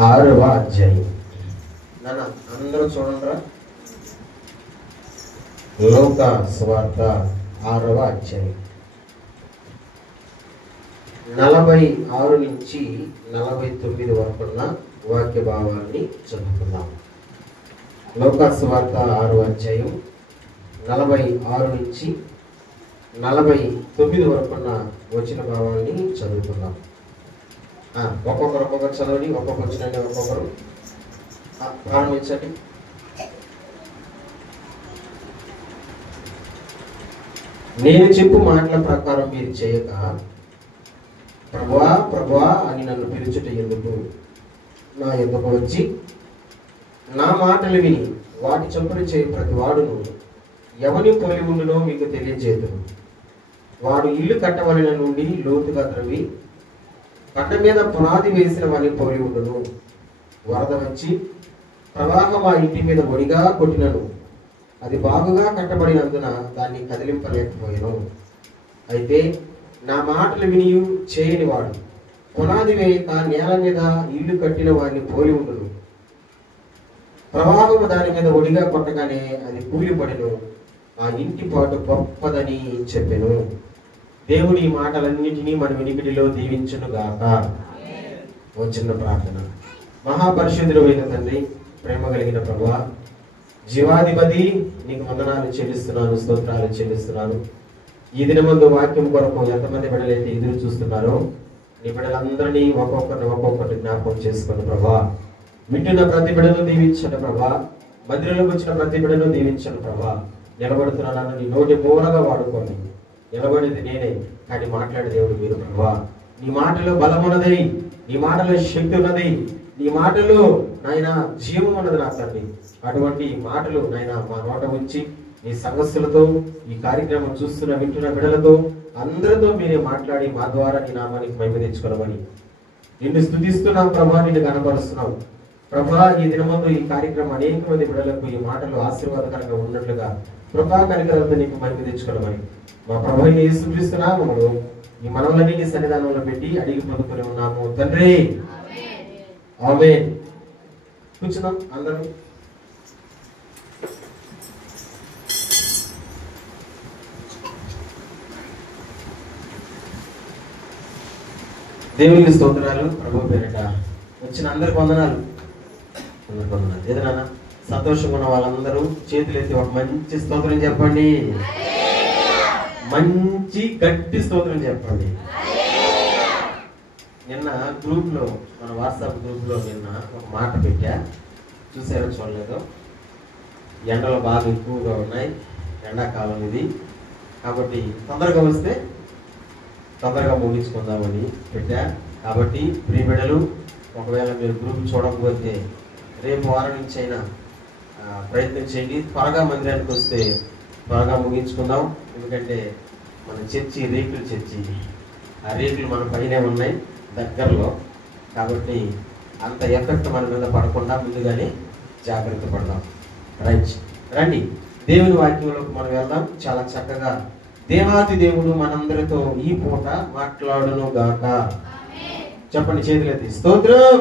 6వ అధ్యాయం. నాన్న అందరూ చూడండిరా. లూకా సువార్త 6వ అధ్యాయం 46 నుంచి 49 వరకున్న వాక్య భావాన్ని చదువుకుందాం. లూకా సువార్త 6వ అధ్యాయం 46 నుంచి 49 వరకున్న వచన భావాన్ని చదువుకుందాం. ఒక్కొక్కరు చదవండి. ఒక్కొక్కరు ప్రారంభించండి. నేను చెప్పు మాటల ప్రకారం మీరు చేయక ప్రభువా ప్రభువా అని నన్ను పిలుచుట ఎందుకు? నా ఎందుకు వచ్చి నా మాటలు విని వాటి చొప్పున చేయ ప్రతి వాడును ఎవని పోలి ఉండునో మీకు తెలియజేతును. వాడు ఇల్లు కట్టవలన నుండి లోతుగా త్రవ్వి కట్ట మీద పునాది వేసిన వాని పోలి ఉండును. వరద వచ్చి ప్రవాహం ఆ ఇంటి మీద ఒడిగా కొట్టినను అది బాగుగా కట్టబడినందున దాన్ని కదిలింపలేకపోయాను. అయితే నా మాటలు విని చేయని వాడు పునాది వేయక నేల మీద ఇల్లు కట్టిన వాడిని పోలి ఉండును. ప్రవాహము దాని మీద ఒడిగా కొట్టగానే అది కూలిపడెను. ఆ ఇంటి పాటు గొప్పదని చెప్పెను. దేవుని ఈ మాటలన్నిటినీ మన వినికిడిలో దీవించును గాక. ఓ చిన్న ప్రార్థన. మహాపరిశుద్ధుడు అయిన తండ్రి, ప్రేమ కలిగిన ప్రభువా, జీవాధిపతి, నీకు వందనాలు చెల్లిస్తున్నాను, స్తోత్రాలు చెల్లిస్తున్నాను. ఈ దినమందు వాక్యం కొరకు ఎంతమంది బిడ్డలైతే ఎదురు చూస్తున్నారో నీ బిడ్డలందరినీ ఒక్కొక్కటి జ్ఞాపకం చేసుకున్న ప్రభా. వింటున్న ప్రతి బిడ్డను దీవించండి ప్రభా. మందిరంలోకి వచ్చిన ప్రతి బిడ్డను దీవించండి ప్రభా. నిలబడుతున్నాను నీ నోటి మూలగా వాడుకోండి. నిలబడేది నేనే, కానీ మాట్లాడే దేవుడు మీరు ప్రభా. నీ మాటలో బలం ఉన్నది, నీ మాటలో శక్తి ఉన్నది, నీ మాటలో నాయన జీవం ఉన్నది నా తండ్రి. అటువంటి మాటలు నాయన మా నోట ఉంచి నీ సంఘస్థులతో, ఈ కార్యక్రమం చూస్తున్న వింటున్న బిడ్డలతో అందరితో మీరే మాట్లాడి మా ద్వారా నీ నామానికి మహిమ తెచ్చుకోవమని నిన్ను స్తుతిస్తున్నాం ప్రభా. నిన్ను కనపరుస్తున్నాం ప్రభా. ఈ దినమందు ఈ కార్యక్రమం అనేక మంది బిడ్డలకు ఈ మాటలు ఆశీర్వాదకరంగా ఉన్నట్లుగా ప్రభా కనికరంతో నీకు మహిమ తెచ్చుకోవమని మా ప్రభు యేసుక్రీస్తు నామములో ఈ మనవులని నీ సన్నిధానంలో పెట్టి అడిగి పొందుకొని ఉన్నాము తండ్రి. ఆమేన్. కూర్చున్నాం అందరూ. దేవునికి స్తోత్రాలు. ప్రభు పేరిట వచ్చిన అందరికి వందనాలు. ఏదైనా సంతోషంగా ఉన్న వాళ్ళందరూ చేతులు ఎత్తి ఒక మంచి స్తోత్రం చెప్పండి. మంచి గట్టి స్తోత్రం చెప్పండి. నిన్న గ్రూప్లో, మన వాట్సాప్ గ్రూప్లో నిన్న ఒక మాట పెట్టా, చూసారో చూడలేదు. ఎండలు బాగా ఎక్కువగా ఉన్నాయి, ఎండాకాలం ఇది కాబట్టి తొందరగా వస్తే తొందరగా ముగించుకుందామని పెట్టా. కాబట్టి ప్రియ బిడ్డలు, ఒకవేళ మీరు గ్రూప్ చూడకపోతే రేపు వారం నుంచి అయినా ప్రయత్నం చేయండి. త్వరగా మందిరానికి వస్తే త్వరగా ముగించుకుందాం. ఎందుకంటే మన చర్చి రేకులు చర్చి, ఆ రేకులు మన పైనే ఉన్నాయి దగ్గరలో. కాబట్టి అంత ఎఫెక్ట్ మన మీద పడకుండా ముందుగానే జాగ్రత్త పడదాం. రైట్, రండి దేవుని వాక్యంలోకి మనం వెళ్దాం. చాలా చక్కగా దేవాది దేవుడు మనందరితో ఈ పూట మాట్లాడును గాక. చెప్పండి చేతులెత్తి స్తోత్రం.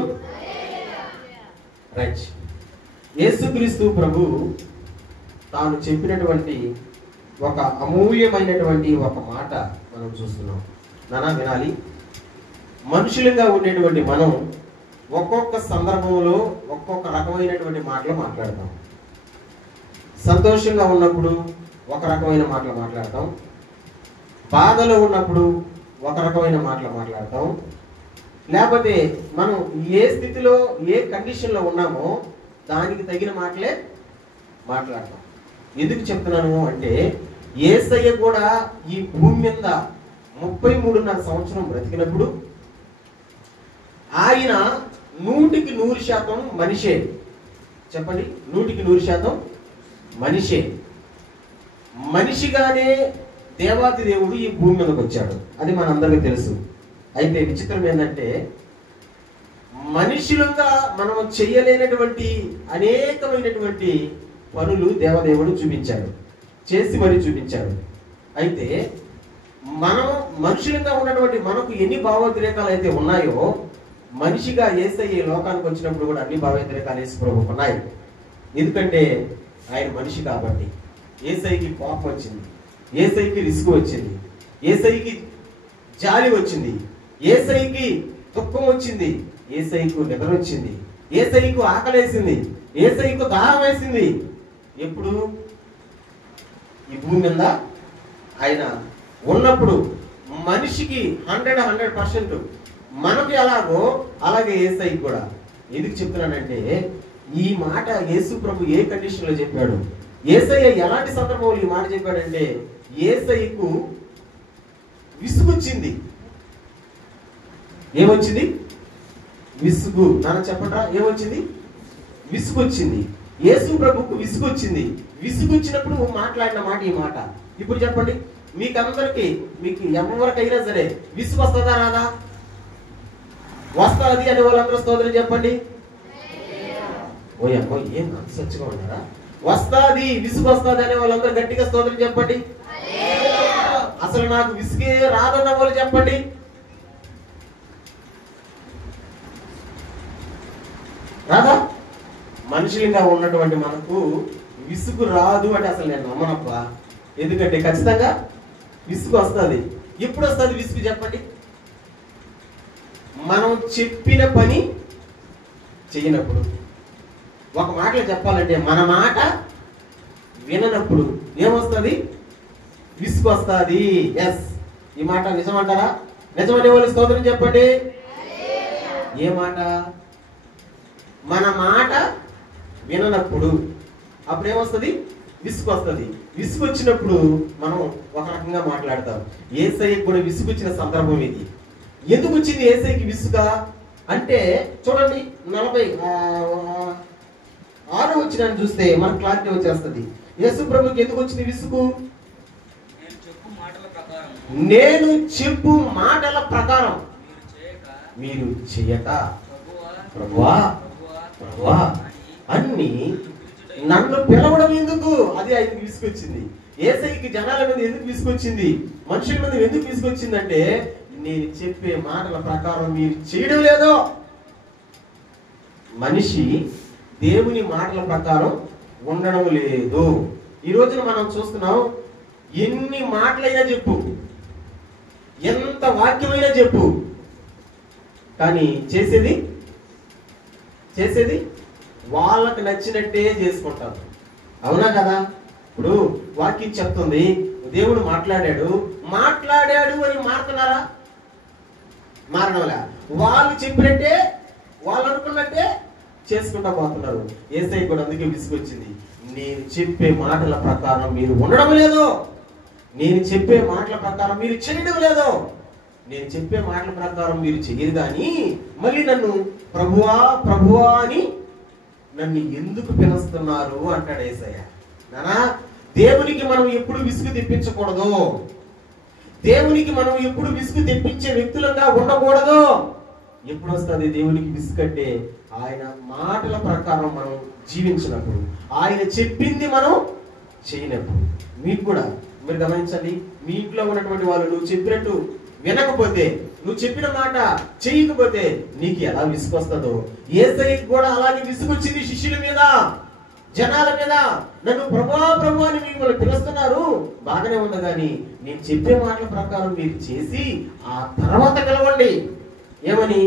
రైట్, యేసుక్రీస్తు ప్రభు తాను చెప్పినటువంటి ఒక అమూల్యమైనటువంటి ఒక మాట మనం చూస్తున్నాం. నానా వినాలి. మనుషులుగా ఉండేటువంటి మనం ఒక్కొక్క సందర్భంలో ఒక్కొక్క రకమైనటువంటి మాటలు మాట్లాడతాం. సంతోషంగా ఉన్నప్పుడు ఒక రకమైన మాటలు మాట్లాడతాం, బాధలో ఉన్నప్పుడు ఒక రకమైన మాటలు మాట్లాడతాం, లేకపోతే మనం ఏ స్థితిలో ఏ కండిషన్లో ఉన్నామో దానికి తగిన మాటలే మాట్లాడతాం. ఎందుకు చెప్తున్నాను అంటే, యేసయ్య కూడా ఈ భూమి మీద 33.5 సంవత్సరం బ్రతికినప్పుడు ఆయన 100% మనిషే. చెప్పండి, 100% మనిషే. మనిషిగానే దేవాది దేవుడు ఈ భూమి మీదకి వచ్చాడు. అది మనందరికీ తెలుసు. అయితే విచిత్రం ఏంటంటే, మనుషులుగా మనం చేయలేనటువంటి అనేకమైనటువంటి పనులు దేవదేవుడు చూపించాడు, చేసి మరీ చూపించాడు. అయితే మనం మనుషులుగా ఉన్నటువంటి మనకు ఎన్ని భావోద్రేకాలు అయితే ఉన్నాయో మనిషిగా యేసయ్య లోకానికి వచ్చినప్పుడు కూడా అన్ని భావేంద్రియాలు యేసు ప్రభువుకు ఉన్నాయి. ఎందుకంటే ఆయన మనిషి కాబట్టి. యేసయ్యకి కోపం వచ్చింది, యేసయ్యకి రిస్క్ వచ్చింది, యేసయ్యకి జాలి వచ్చింది, యేసయ్యకి దుఃఖం వచ్చింది, యేసయ్యకు నిద్ర వచ్చింది, యేసయ్యకు ఆకలేసింది, యేసయ్యకు దాహం వేసింది. ఎప్పుడు? ఈ భూమి మీద ఆయన ఉన్నప్పుడు మనిషికి 100% మనకు ఎలాగో అలాగే యేసయ్యకి కూడా. ఎందుకు చెప్తున్నానంటే ఈ మాట యేసు ప్రభు ఏ కండిషన్లో చెప్పాడు, యేసయ్య ఎలాంటి సందర్భంలో ఈ మాట చెప్పాడంటే యేసయ్యకు విసుగొచ్చింది. ఏమొచ్చింది? విసుగు. నాన్న చెప్పండి, ఏమొచ్చింది? విసుగొచ్చింది. యేసు ప్రభుకు విసుగొచ్చింది. విసుగొచ్చినప్పుడు మాట్లాడిన మాట ఈ మాట. ఇప్పుడు చెప్పండి, మీకందరికి, మీకు ఎవరికైనా సరే విసుగు వస్తుందా రాదా? వస్తుంది అని వాళ్ళందరూ స్తోత్రం చెప్పండి. ఓయమ్మో, ఏం సచ్చిగా ఉన్నారా? వస్తుంది, విసుగు వస్తుంది అనే వాళ్ళందరూ గట్టిగా స్తోత్రం చెప్పండి. అసలు నాకు విసుగే రాదన్న వాళ్ళు చెప్పండి. రాదా? మనుషులుగా ఉన్నటువంటి మనకు విసుగు రాదు అంటే అసలు నేను నమ్మనప్పా. ఎందుకంటే ఖచ్చితంగా విసుగు వస్తుంది. ఎప్పుడు వస్తుంది విసుగు చెప్పండి? మనం చెప్పిన పని చేయనప్పుడు. ఒక మాటలో చెప్పాలంటే మన మాట విననప్పుడు ఏమొస్తుంది? విసుగు వస్తుంది. ఎస్, ఈ మాట నిజమంటారా? నిజమనే వాళ్ళు స్తోత్రం చెప్పండి. ఏ మాట? మన మాట విననప్పుడు. అప్పుడు ఏమొస్తుంది? విసుగు వస్తుంది. విసుగు వచ్చినప్పుడు మనం ఒక రకంగా మాట్లాడతాం. యేసయ్యకి కూడా విసుగు వచ్చిన సందర్భం ఇది. ఎందుకు వచ్చింది యేసయ్యకి విసుగా అంటే చూడండి, 46వ వచనాన్ని చూస్తే మనకు క్లారిటీ వచ్చేస్తుంది. యేసు ప్రభుకి ఎందుకు వచ్చింది విసుగు? నేను చెప్పు మాటల ప్రకారం మీరు చేయక ప్రభువా ప్రభువా అన్ని నన్ను పిలవడం ఎందుకు? అది ఆయనకి విసుకొచ్చింది. యేసయ్యకి జనాల మీద ఎందుకు విసుకొచ్చింది, మనుషుల మీద ఎందుకు విసుకొచ్చిందంటే నేను చెప్పే మాటల ప్రకారం మీరు చేయడం లేదో. మనిషి దేవుని మాటల ప్రకారం ఉండడం లేదు. ఈ రోజున మనం చూస్తున్నాం, ఎన్ని మాటలైనా చెప్పు, ఎంత వాక్యమైనా చెప్పు, కానీ చేసేది వాళ్ళకి నచ్చినట్టే చేసుకుంటారు. అవునా కదా? ఇప్పుడు వాక్యం చెప్తుంది, దేవుడు మాట్లాడాడు అని మారుతున్నారా? మారడంలా. వాళ్ళు చెప్పినట్టే, వాళ్ళు అనుకున్నట్టే చేసుకుంటా పోతున్నారు. యేసయ్య కూడా అందుకే విసుగొచ్చింది. నేను చెప్పే మాటల ప్రకారం మీరు ఉండడం లేదు, నేను చెప్పే మాటల ప్రకారం మీరు చేయడం లేదు. నేను చెప్పే మాటల ప్రకారం మీరు చెయ్యరు కానీ మళ్ళీ నన్ను ప్రభువా ప్రభువా అని నన్ను ఎందుకు పిలుస్తున్నారు అంటాడు యేసయ్య. నానా, దేవునికి మనం ఎప్పుడు విసుగు తెప్పించకూడదు. దేవునికి మనం ఎప్పుడు విసుగు తెప్పించే వ్యక్తులుగా ఉండకూడదు. ఎప్పుడు వస్తుంది దేవునికి విసుగు అంటే ఆయన మాటల ప్రకారం మనం జీవించినప్పుడు, ఆయన చెప్పింది మనం చేయనప్పుడు. మీకు కూడా మీరు గమనించండి, మీ ఇంట్లో ఉన్నటువంటి వాళ్ళు నువ్వు చెప్పినట్టు వినకపోతే, నువ్వు చెప్పిన మాట చేయకపోతే నీకు ఎలా విసుగొస్తుందో, యేసయ్యకి కూడా అలాగే విసుగొచ్చింది శిష్యుల మీద, జనాల మీద. నన్ను ప్రభువా ప్రభువా అని మిమ్మల్ని పిలుస్తున్నారు, బాగానే ఉంది, కానీ నేను చెప్పే మాటల ప్రకారం మీరు చేసి ఆ తర్వాత పిలవండి. ఏమని?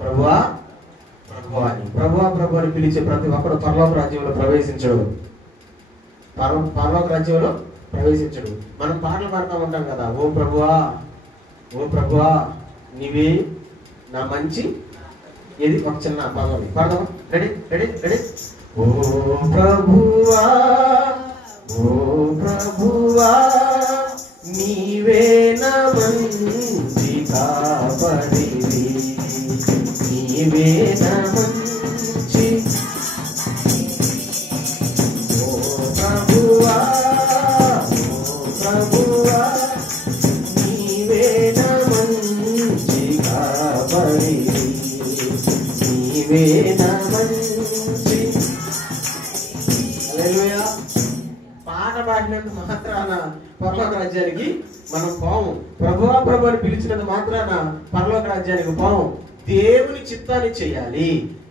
ప్రభువా ప్రభువా అని. ప్రభువా ప్రభు అని పిలిచే ప్రతి ఒక్కడు పరలోక రాజ్యంలో ప్రవేశించడు. పరలోక రాజ్యంలో ప్రవేశించడు. మనం పాటలు పాడుతూ ఉంటాం కదా, ఓ ప్రభువా ఓ ప్రభువా నీవే నా మంచి. ఏది ఒక చిన్న పాదాలు పాడదామా? Ready ready ready. ఓ ప్రభువా ఓ ప్రభువా నీవే నా మంచి కాపరివి, నీవే నా మంచి. ఓ ప్రభువా ఓ ప్రభువా నీవే నా మంచి కాపరివి, నీవే నా మంచి. హల్లెలూయా. పాట పాడినందుకు మాత్రాన పరలోక రాజ్యానికి మనం పోము. ప్రభువా ప్రభు అని పిలిచినందుకు మాత్రాన పరలోక రాజ్యానికి పోము. దేవుని చిత్తాన్ని చేయాలి,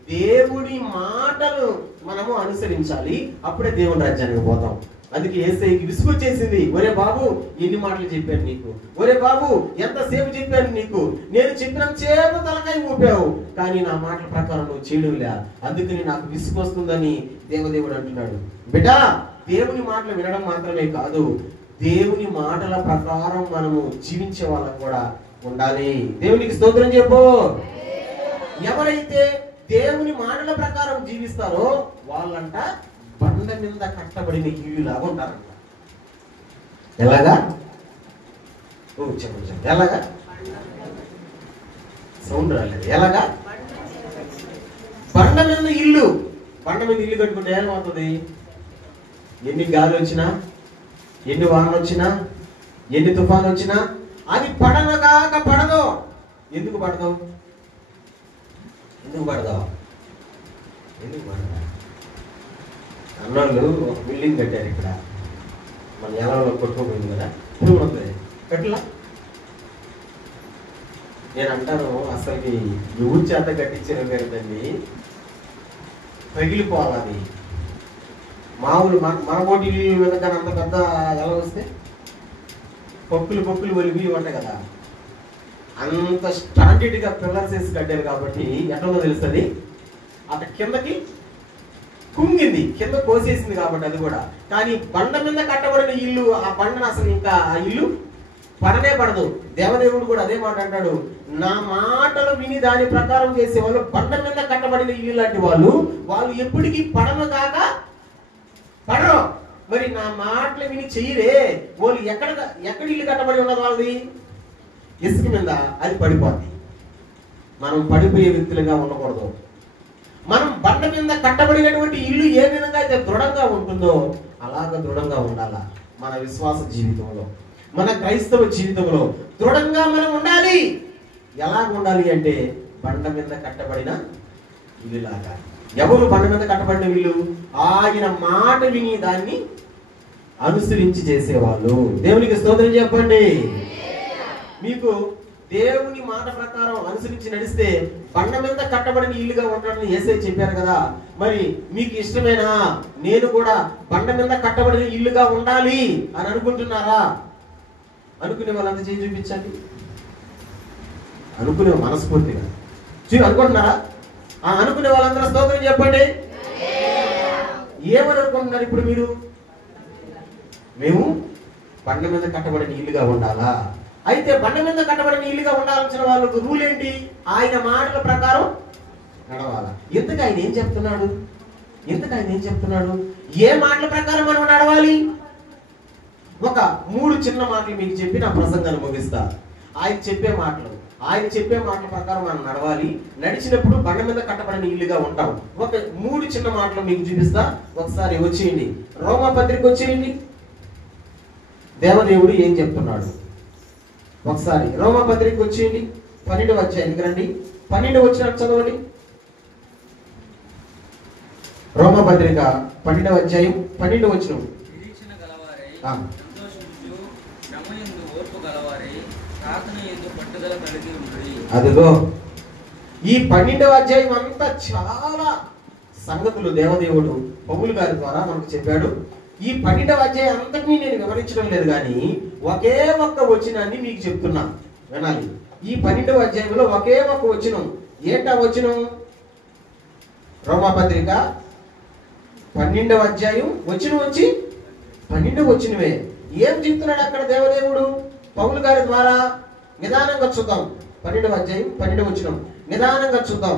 దేవుని మాటలు మనము అనుసరించాలి. అప్పుడే దేవుని రాజ్యానికి పోతాం. అందుకే యేసయ్యకి విసుగొచ్చేసింది. ఒరే బాబు, ఎన్ని మాటలు చెప్పాను నీకు, ఒరే బాబు ఎంతసేపు చెప్పాను నీకు, నేను చెప్పినంతసేపు తలకాయ ఊపావు, కానీ నా మాటల ప్రకారం నువ్వు చేయడంలే, అందుకని నాకు విసుగొస్తుందని దేవదేవుడు అంటున్నాడు. బిడ్డా, దేవుని మాటలు వినడం మాత్రమే కాదు, దేవుని మాటల ప్రకారం మనము జీవించే వాళ్ళం కూడా ఉండాలి. దేవునికి స్తోత్రం చెప్పు. ఎవరైతే దేవుని మాటల ప్రకారం జీవిస్తారో వాళ్ళంట బండ మీద కట్టబడిన ఇల్లులాగా ఉంటారంట. ఎలాగా? చెప్పండి, ఎలాగా? సౌండ్ రాలేదు. ఎలాగా? బండ మీద ఇల్లు. బండ మీద ఇల్లు కట్టుకుంటే ఏమవుతుంది? ఎన్ని గాలి వచ్చినా, ఎన్ని వానలు వచ్చినా, ఎన్ని తుఫాను వచ్చినా అది పడనగాక పడదు. ఎందుకు పడదు? ఎందుకు పడదు? ఎందుకు పడదు? అన్నోళ్ళు ఒక బిల్డింగ్ కట్టారు ఇక్కడ, మన ఎలా కొట్టుకోపోయింది కదా, ఇప్పుడు ఉంటుంది కట్టలా. నేను అంటాను, అసలుకి ఎవరి చేత కట్టించిన కదండి, పగిలిపోవాలి. మామూలు మన ఓటి వెనక అంత పెద్ద ఎలా వస్తే పొక్కులు ఒలిగి ఉంటాయి కదా, అంత స్టాండర్డ్గా పిల్లర్స్ వేసి కట్టారు కాబట్టి ఎట్లా తెలుస్తుంది, అక్కడ కిందకి కుంగింది, కింద కోసేసింది కాబట్టి అది కూడా. కానీ బండ మీద కట్టబడిన ఇల్లు, ఆ బండను అసలు ఇంకా ఆ ఇల్లు పడనే పడదు. దేవదేవుడు కూడా అదే మాట అంటాడు, నా మాటలు విని దాని ప్రకారం చేసే వాళ్ళు బండ మీద కట్టబడిన ఇల్లు లాంటి వాళ్ళు ఎప్పటికీ పడను కాక పడరు. మరి నా మాటలు విని చెయ్యరే వాళ్ళు ఎక్కడ ఇల్లు కట్టబడి ఉన్నది వాళ్ళది? ఇసుక మీద. అది పడిపోద్ది. మనం పడిపోయే వ్యక్తులుగా ఉండకూడదు. మనం బండ మీద కట్టబడినటువంటి ఇల్లు ఏ విధంగా అయితే దృఢంగా ఉంటుందో అలాగ దృఢంగా ఉండాలా. మన విశ్వాస జీవితంలో, మన క్రైస్తవ జీవితంలో దృఢంగా మనం ఉండాలి. ఎలాగ ఉండాలి అంటే బండ మీద కట్టబడిన ఇల్లులాగా. ఎవరు బండ మీద కట్టబడిన వీళ్ళు? ఆయన మాట విని దాన్ని అనుసరించి చేసేవాళ్ళు. దేవునికి స్తోత్రం చెప్పండి. మీకు దేవుని మాట ప్రకారం అనుసరించి నడిస్తే బండ మీద కట్టబడిన ఇల్లుగా ఉంటాడని యేసయ్య చెప్పారు కదా. మరి మీకు ఇష్టమేనా నేను కూడా బండ మీద కట్టబడిన ఇల్లుగా ఉండాలి అని అనుకుంటున్నారా? అనుకునే వాళ్ళంతా చేయి చూపించండి. అనుకునే మనస్ఫూర్తిగా అనుకుంటున్నారా? అనుకునే వాళ్ళందరూ స్తోత్రం చెప్పండి. ఏమని అనుకుంటున్నారు ఇప్పుడు మీరు? మేము బండ మీద కట్టబడిన ఇల్లుగా ఉండాలా? అయితే బండ మీద కట్టబడిన ఇల్లుగా ఉండాల్సిన వాళ్ళకు రూల్ ఏంటి? ఆయన మాటల ప్రకారం నడవాలా. ఎందుకు ఆయన ఏం చెప్తున్నాడు? ఏ మాటల ప్రకారం మనం నడవాలి? ఒక 3 చిన్న మాటలు మీకు చెప్పి నా ప్రసంగాన్ని ముగిస్తా. ఆయన చెప్పే మాటల ప్రకారం మనం నడవాలి. నడిచినప్పుడు బండ మీద కట్టబడిన ఇల్లుగా ఉంటాం. ఒక 3 చిన్న మాటలు మీకు చూపిస్తా. ఒకసారి వచ్చేయండి, రోమా పత్రిక వచ్చేయండి. దేవదేవుడు ఏం చెప్తున్నాడు ఒకసారి రోమా పత్రిక వచ్చేయండి. 12వ అధ్యాయానికి రండి. 12 వచ్చినట్టు చదవండి. రోమా పత్రిక 12వ అధ్యాయం 12 వచనం. అదిగో ఈ 12వ అధ్యాయం అంతా చాలా సంగతులు దేవదేవుడు పౌలు గారి ద్వారా మనకు చెప్పాడు. ఈ 12వ అధ్యాయం అంతటినీ నేను వివరించడం లేదు, కానీ ఒకే ఒక్క వచనాన్ని మీకు చెప్తున్నా, వినాలి. ఈ 12వ అధ్యాయంలో ఒకే ఒక్క వచనం. ఏంటా వచనం? రోమాపత్రిక 12వ అధ్యాయం వచనం వచ్చి 12వ వచనమే. ఏం చెప్తున్నాడు అక్కడ దేవదేవుడు పౌలు గారి ద్వారా? నిదానంగా చూద్దాం. 12వ అధ్యాయం 12వ వచనం నిదానంగా చూద్దాం.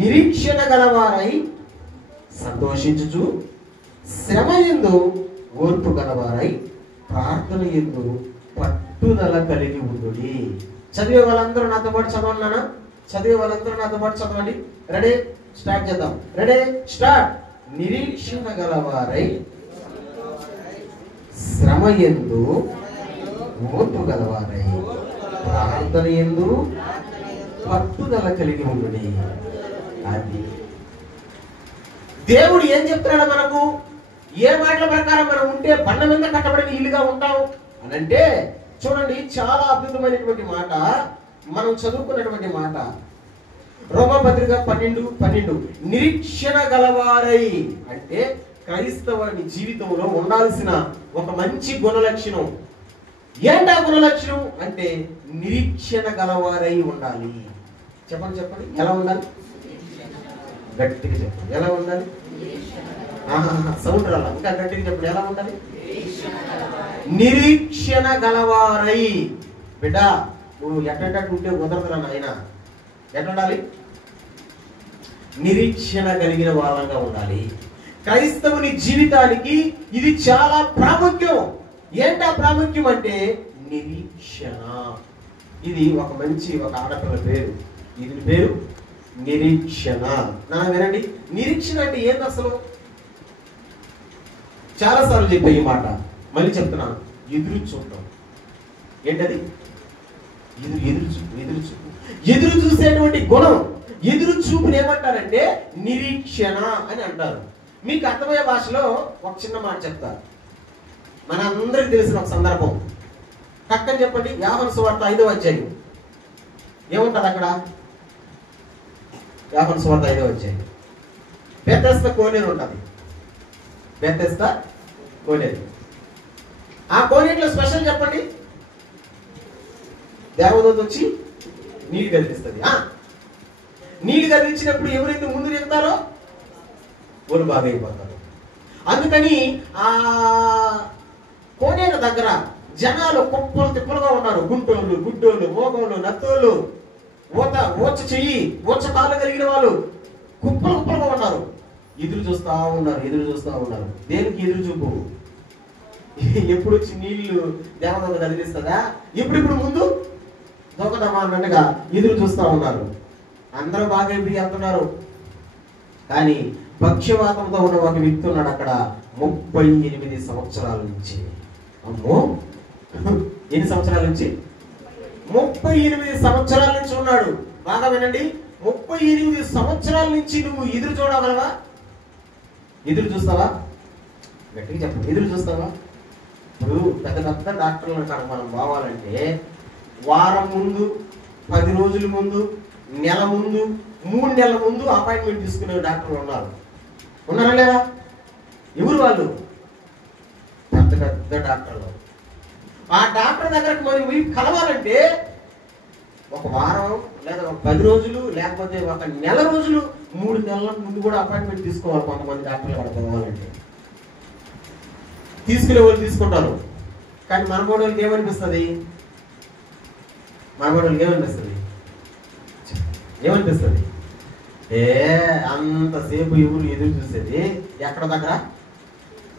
నిరీక్షణ గలవారై సంతోషించుచు, శ్రమ యందు ఓర్పు గలవారై, ప్రార్థన యందు పట్టుదల కలిగి ఉండుడి. చదివే వాళ్ళందరూ నాతో పాటు చదవండి. చదివే వాళ్ళందరూ నాతో పాటు చదవండి. రెడీ, స్టార్ట్ చేద్దాం. Ready, start. నిరీక్షణ గలవారై శ్రమ యందు ఓర్పు గలవారై, ప్రార్థన యందు పట్టుదల కలిగి ఉండుడి. అది దేవుడు ఏం చెప్తున్నాడు మనకు? ఏ మాటల ప్రకారం మనం ఉంటే బండ మీద కట్టబడిన ఇల్లుగా ఉంటాం అని అంటే, చూడండి చాలా అద్భుతమైనటువంటి మాట. మనం చదువుకున్నటువంటి మాట రోమపత్రిక 12:12 నిరీక్షణ గలవారై అంటే క్రైస్తవుని జీవితంలో ఉండాల్సిన ఒక మంచి గుణలక్షణం. ఏంటా గుణలక్షణం అంటే నిరీక్షణ గలవారై ఉండాలి. చెప్పండి చెప్పండి, ఎలా ఉండాలి? గట్టిగా చెప్పండి, ఎలా ఉండాలి? సౌండ్ రాలా, ఇంకా గట్టిగా చెప్పండి, ఎలా ఉండాలి? నిరీక్షణ గలవారై. బిడ్డ నువ్వు ఎట్టంటే ఉంటే కుదరదురా నాయన. ఎట్లుండాలి? నిరీక్షణ కలిగిన వాళ్ళంగా ఉండాలి. క్రైస్తవుని జీవితానికి ఇది చాలా ప్రాముఖ్యం. ఏంటా ప్రాముఖ్యం అంటే నిరీక్షణ. ఇది ఒక మంచి ఒక ఆడపిల్ల పేరు, ఇది పేరు నిరీక్షణ. నా వినండి, నిరీక్షణ అంటే ఏంది అసలు? చాలాసార్లు చెప్పే ఈ మాట, మళ్ళీ చెప్తున్నాను. ఎదురు చూడటం. ఏంటది? ఎదురు చూపు. ఎదురు చూపు, ఎదురు చూసేటువంటి గుణం. ఎదురు చూపుని ఏమంటారంటే నిరీక్షణ అని అంటారు. మీకు అర్థమయ్యే భాషలో ఒక చిన్న మాట చెప్తారు. మన అందరికి తెలిసిన ఒక సందర్భం. పక్కన చెప్పండి, యోహాను సువార్త 5వ అధ్యాయం. ఏముంటుంది అక్కడ? యోహాను సువార్త 5వ అధ్యాయం. బెతెస్దా కోనేరు ఉంటుంది. బెతెస్దా కోనేరు. ఆ కోనేరులో స్పెషల్ చెప్పండి. దేవదూత వచ్చి నీళ్ళు కదిలిస్తుంది. నీళ్ళు కదిలించినప్పుడు ఎవరైతే ముందు చెప్తారో వాళ్ళు బాగా అయిపోతారు. అందుకని ఆ కోనేరు దగ్గర జనాలు కుప్పలు తిప్పలుగా ఉన్నారు. గుంటోళ్ళు, గుడ్డోళ్ళు, మోగోళ్ళు, నత్తోళ్ళు, ఓచ చెయ్యి, ఓచ కాళ్ళు కలిగిన వాళ్ళు కుప్పలు కుప్పలుగా ఉన్నారు. ఎదురు చూస్తా ఉన్నారు. దేనికి ఎదురు చూపు? ఎప్పుడు వచ్చి నీళ్లు దేవదూత కదిలిస్తుందా? ఇప్పుడు ముందు దొంగదమా అన్నట్టుగా ఎదురు చూస్తూ ఉన్నారు. అందరూ బాగా ఎప్పుడు వెళ్తున్నారు. కానీ పక్షవాతంతో ఉన్న ఒక వ్యక్తి ఉన్నాడు అక్కడ 38 సంవత్సరాల నుంచి. అమ్మో, ఎన్ని సంవత్సరాల నుంచి? 38 సంవత్సరాల నుంచి ఉన్నాడు. బాగా వినండి, 38 సంవత్సరాల నుంచి నువ్వు ఎదురు చూడగలవా? ఎదురు చూస్తావా? గట్టిగా చెప్పండి, ఎదురు చూస్తావా? ఇప్పుడు పెద్ద పెద్ద డాక్టర్లు అంటారు, మనం పోవాలంటే వారం ముందు, 10 రోజుల ముందు, నెల ముందు, 3 నెలల ముందు అపాయింట్మెంట్ తీసుకునే డాక్టర్లు ఉన్నారా లేదా? ఎవరు వాళ్ళు? పెద్ద పెద్ద డాక్టర్లు. ఆ డాక్టర్ దగ్గరకు మనం కలవాలంటే ఒక వారం లేదా ఒక 10 రోజులు లేకపోతే ఒక నెల రోజులు, 3 నెలల ముందు కూడా అపాయింట్మెంట్ తీసుకోవాలి. కొంతమంది డాక్టర్లు అక్కడ పోవాలంటే తీసుకునే వాళ్ళు తీసుకుంటారు. కానీ మన వాళ్ళకి ఏమనిపిస్తుంది? ఏమనిపిస్తుంది? అంతసేపు ఎవరు ఎదురు చూసేది, ఎక్కడ దగ్గర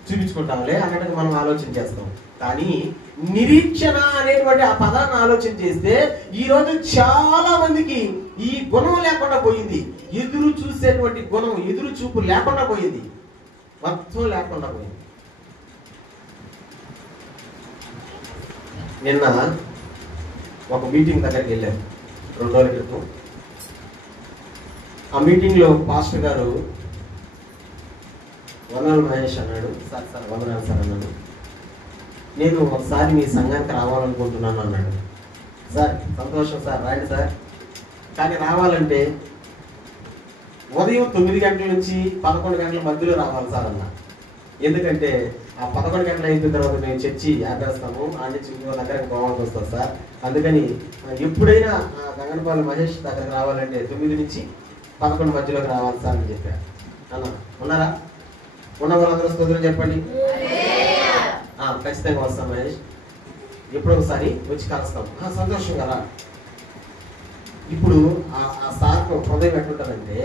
చూపించుకుంటాంలే అన్నట్టుగా మనం ఆలోచన చేస్తాం. కానీ నిరీక్షణ అనేటువంటి ఆ పదాన్ని ఆలోచన చేస్తే ఈరోజు చాలా మందికి ఈ గుణం లేకుండా పోయింది. ఎదురు చూసేటువంటి గుణం, ఎదురు చూపు లేకుండా పోయింది, మొత్తం లేకుండా పోయింది. నిన్న ఒక మీటింగ్ దగ్గరికి వెళ్ళాను 2 రోజుల క్రితం. ఆ మీటింగ్లో పాస్టర్ గారు వందనాలు మహేష్ అన్నాడు. సార్ వందనాలు సార్ అన్నాడు. నేను ఒకసారి మీ సంఘానికి రావాలనుకుంటున్నాను అన్నాడు. సార్ సంతోషం సార్, రాండి సార్. కానీ రావాలంటే ఉదయం 9 గంటల నుంచి 11 గంటల మధ్యలో రావాలి సార్ అన్న. ఎందుకంటే ఆ 11 గంటలు అయిన తర్వాత మేము చర్చి ఆపేస్తాము, ఆ నుంచి ఇంకో దగ్గరకు పోవాల్సి వస్తుంది సార్. అందుకని ఎప్పుడైనా గంగనపాలెం మహేష్ దగ్గరకు రావాలంటే 9 నుంచి 11 మధ్యలోకి రావాలి సార్ అని చెప్పారు. అన్న ఉన్నారా? ఉన్న వాళ్ళందరూ స్తోత్రం చెప్పండి. ఖచ్చితంగా వస్తాం మహేష్, ఎప్పుడో ఒకసారి వచ్చి కలుస్తాం. సంతోషంగా రా. ఇప్పుడు ఆ సార్ హృదయం ఎట్లుంటుందంటే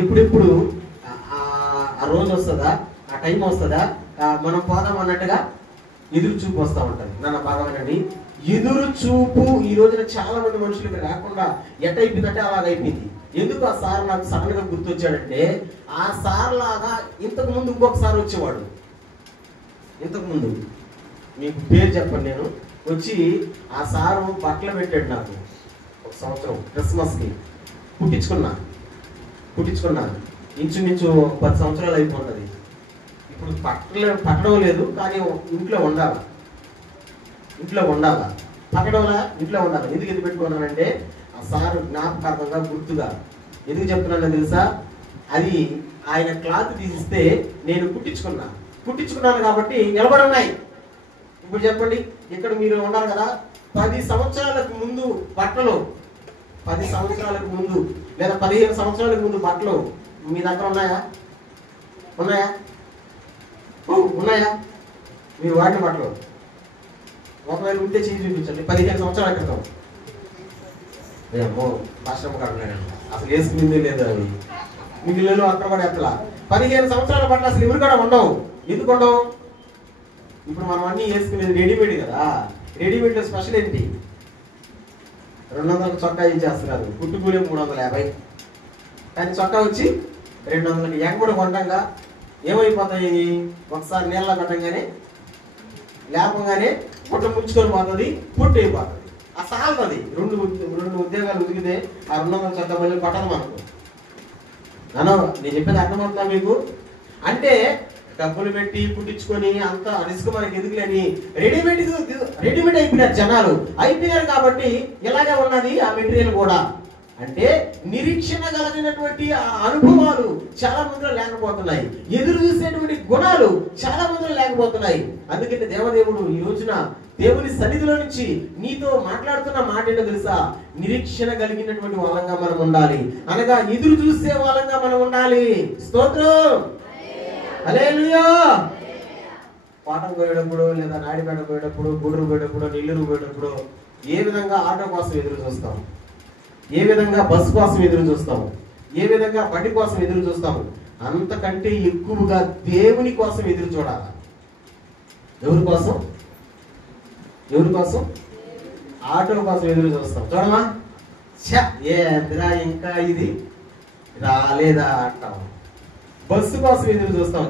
ఎప్పుడెప్పుడు ఆ రోజు వస్తుందా, ఆ టైం వస్తుందా, మనం పోదాం అన్నట్టుగా ఎదురు చూపు వస్తూ ఉంటుంది. నన్ను బాగా వినండి, ఎదురు చూపు ఈ రోజున చాలా మంది మనుషులకి రాకుండా ఎట్టయిపోయిందంటే అలాగైపోయింది. ఎందుకు ఆ సార్ నాకు సడన్ గా గుర్తొచ్చాడంటే, ఆ సార్ లాగా ఇంతకు ముందు ఇంకొకసారి వచ్చేవాడు. ఇంతకు ముందు మీకు పేరు చెప్పండి, నేను వచ్చి ఆ సారు బట్టలు పెట్టాడు నాకు ఒక సంవత్సరం క్రిస్మస్కి. కుట్టించుకున్నా ఇంచుమించు 10 సంవత్సరాలు అయిపోతుంది. ఇప్పుడు పట్టడం లేదు, కానీ ఇంట్లో ఉండాలా. పక్కడోలా ఇంట్లో ఉండాలి. ఎందుకు పెట్టుకున్నానంటే ఆ సారు జ్ఞాపకార్థంగా, గుర్తుగా. ఎందుకు చెప్తున్నానో తెలుసా? అది ఆయన క్లాత్ తీసిస్తే నేను కుట్టించుకున్నాను కాబట్టి నిలబడి ఉన్నాయి. ఇప్పుడు చెప్పండి, ఇక్కడ మీరు ఉన్నారు కదా, 10 సంవత్సరాలకు ముందు బట్టలు, 10 సంవత్సరాలకు ముందు లేదా 15 సంవత్సరాలకు ముందు బట్టలు మీ దగ్గర ఉన్నాయా? ఉన్నాయా? మీరు వాడిన బట్టలు ఒకవేళ ఉంటే చేసి చూపించండి. 15 సంవత్సరాల క్రితం. ఏమో రాష్ట్రం కాదు, అసలు వేసుకునిందే లేదు. అవి మిగిలిన అక్కడ కూడా ఎట్లా 15 సంవత్సరాల బట్టలు అసలు ఎవరు కూడా ఉండవు. ఎందుకు ఉండవు? ఇప్పుడు మనం అన్నీ వేసుకునేది రెడీమేడ్ కదా. రెడీమేడ్లో స్పెషల్ ఏంటి? 200 చొక్కా ఇచ్చేస్తున్నారు, కుట్టుకూలే 350. కానీ చొక్కా వచ్చి 200. ఎక్కడ కొండంగా ఏమైపోతాయి? ఒకసారి నీళ్ళ పెట్టంగానే లేపంగానే పుట్ట ముంచుకొని పోతుంది, పుట్టు అయిపోతుంది. ఆ సాగుతుంది. రెండు ఉద్యోగాలు ఉదిగితే ఆ 200 చొక్కా మళ్ళీ పట్టదు మనకు. నేను చెప్పేది అర్థమవుతుందా మీకు? అంటే డబ్బులు పెట్టి కుట్టించుకొని అంత రిస్క్ మనకి ఎందుకులేని రెడీమేడ్ అయిపోయినారు జనాలు. అయిపోయారు కాబట్టి ఇలాగే ఉన్నది ఆ మెటీరియల్ కూడా. అంటే నిరీక్షణ కలిగినటువంటి ఆ అనుభవాలు చాలా మందిలో లేకపోతున్నాయి. ఎదురు చూసేటువంటి గుణాలు చాలా మందిలో లేకపోతున్నాయి. అందుకని దేవదేవుడు ఈ రోజున దేవుని సన్నిధిలో నుంచి నీతో మాట్లాడుతున్న మాట ఏంటో తెలుసా? నిరీక్షణ కలిగినటువంటి వాళ్ళంగా మనం ఉండాలి, అనగా ఎదురు చూసే వాళ్ళంగా మనం ఉండాలి. స్తోత్రం, హల్లెలూయా. పాఠం పోయేటప్పుడు లేదా నాడిపేట పోయేటప్పుడు, గుడురు పోయేటప్పుడు, నెల్లూరు పోయేటప్పుడు ఏ విధంగా ఆటో కోసం ఎదురు చూస్తాం, ఏ విధంగా బస్సు కోసం ఎదురు చూస్తాం, ఏ విధంగా బండి కోసం ఎదురు చూస్తాం, అంతకంటే ఎక్కువగా దేవుని కోసం ఎదురు చూడాలి. ఎవరి కోసం? ఆటో కోసం ఎదురు చూస్తాం. చూడమా, ఏందిరా ఇంకా ఇది రాలేదా అంటాం. బస్సు కోసం ఎదురు చూస్తాం,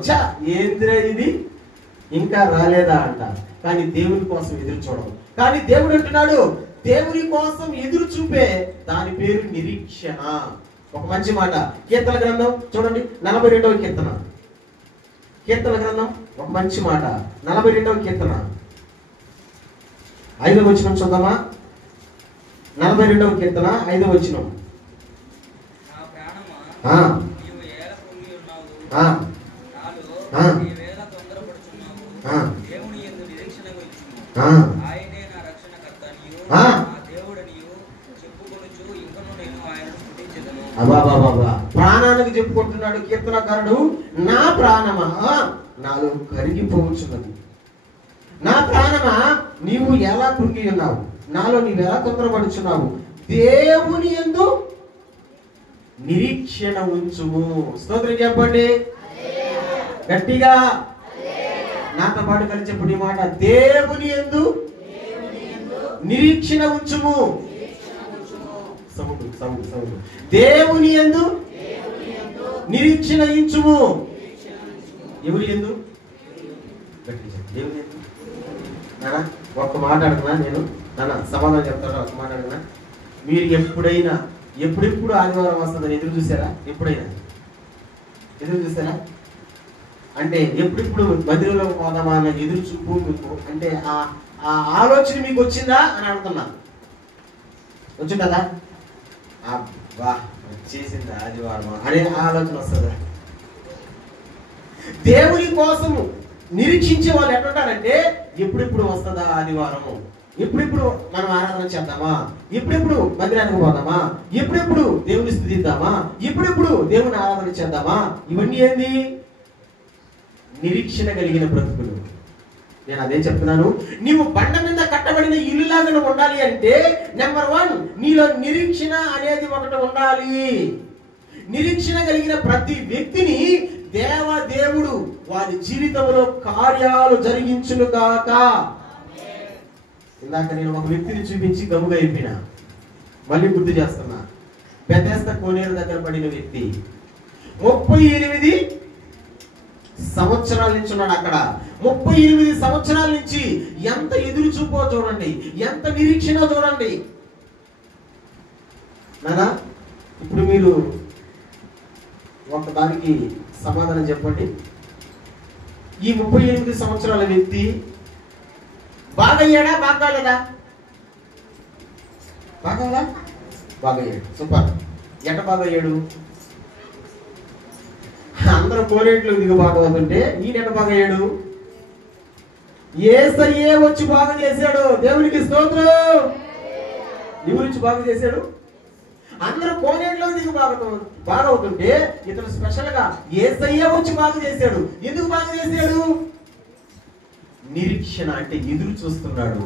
ఏందిరా ఇది ఇంకా రాలేదా అంట. కానీ దేవుని కోసం ఎదురు చూడడం. కానీ దేవుడు అంటున్నాడు, దేవుని కోసం ఎదురు చూపే దాని పేరు నిరీక్షణ. ఒక మంచి మాట కీర్తన గ్రంథం చూడండి, 42వ కీర్తన. కీర్తన గ్రంథం ఒక మంచి మాట, 42వ కీర్తన 5వ వచనం చూద్దామా? 42వ కీర్తన 5వ వచనం. ప్రాణానికి చెప్పుకుంటున్నాడు కీర్తనకారుడు, నా ప్రాణమా నాలో కరిగిపోవచ్చున్నది. నా ప్రాణమా నీవు ఎలా కృంగి ఉన్నావు, నాలో నీవు ఎలా తొందరపడుచున్నావు. దేవుని యందు నిరీక్షణ ఉంచుము. స్తోత్రం చెప్పండి గట్టిగా, నాతో పాటు కలిసి చెప్పండి మాట. దేవుని యందు నిరీక్షణ ఉంచుము. దేవుని యందు నిరీక్షణ ఉంచుము. ఎవరి యందు? దేవుని యందు. ఒక్క మాట అడుగునా, నేను సమాధానం చెప్తాను. ఒక్క మాట అడుగునా, మీరు ఎప్పుడెప్పుడు ఆదివారం వస్తుందని ఎదురు చూసారా? ఎప్పుడైనా ఎదురు చూసారా? అంటే ఎప్పుడెప్పుడు మందిరంలో పోదామా అన్న ఎదురు చూపు మీకు, అంటే ఆ ఆలోచన మీకు వచ్చిందా అని అడుగుతున్నా. వచ్చిందా? అబ్బా చేసిందా ఆదివారం అనే ఆలోచన వస్తుందా? దేవుని కోసము నిరీక్షించే వాళ్ళు ఎట్లుంటారంటే, ఎప్పుడెప్పుడు వస్తుందా ఆదివారము, ఎప్పుడెప్పుడు మనం ఆరాధన చేద్దామా, ఎప్పుడెప్పుడు మందిరానికి పోదామా, ఎప్పుడెప్పుడు దేవుని స్తుతిద్దామా, ఎప్పుడెప్పుడు దేవుని ఆరాధన చేద్దామా. ఇవన్నీ ఏంది? నిరీక్షణ కలిగిన బ్రతుకులు. నేను అదే చెప్తున్నాను. నీవు బండ మీద కట్టబడిన ఇల్లులాగా నువ్వు ఉండాలి అంటే నెంబర్ 1 నీలో నిరీక్షణ అనేది ఒకటి ఉండాలి. నిరీక్షణ కలిగిన ప్రతి వ్యక్తిని దేవుడు వారి జీవితంలో కార్యాలు జరిగించును గాక. ఇందాక నేను ఒక వ్యక్తిని చూపించి గమ్ముగా అయిపోయినా, మళ్ళీ గుర్తు చేస్తున్నా. బెతెస్దా కోనేరు దగ్గర పడిన వ్యక్తి 38 సంవత్సరాల నుంచి ఉన్నాడు అక్కడ. 38 సంవత్సరాల నుంచి ఎంత ఎదురు చూపో చూడండి, ఎంత నిరీక్షణ చూడండి నానా. ఇప్పుడు మీరు ఒకదానికి సమాధానం చెప్పండి. ఈ 38 సంవత్సరాల వ్యక్తి బాగయ్యాడా, బాగాలేదా? బాగా బాగా అయ్యాడు. సూపర్. ఎట్ట బాగా అయ్యాడు? అందరూ కోనేట్లు దిగు బాగా అవుతుంటే ఈయన ఎట్ట బాగా అయ్యాడు? యేసయ్యే వచ్చి బాగా చేశాడు. దేవునికి స్తోత్రం. ఎవరు వచ్చి బాగా చేశాడు? అందరూ కోనేట్లో దిగు బాగా అవుతుంటే ఇతను స్పెషల్ గా యేసయ్యే వచ్చి బాగా చేశాడు. ఎందుకు బాగా చేశాడు? నిరీక్షణ అంటే ఎదురు చూస్తున్నాడు.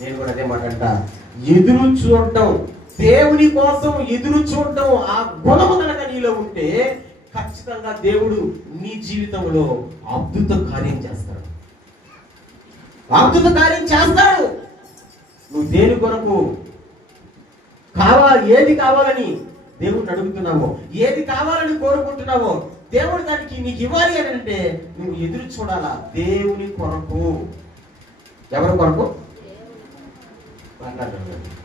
నేను కూడా అదే మాట అంట. ఎదురు చూడటం, దేవుని కోసం ఎదురు చూడటం, ఆ గుణము కనుక నీలో ఉంటే ఖచ్చితంగా దేవుడు నీ జీవితంలో అద్భుత కార్యం చేస్తాడు. నువ్వు దేని కొరకు ఏది కావాలని దేవుడిని అడుగుతున్నావో, ఏది కావాలని కోరుకుంటున్నావో, దేవుడు దానికి నీకు ఇవ్వాలి అని అంటే నువ్వు ఎదురు చూడాలా. దేవుని కొరకు. ఎవరి కొరకు?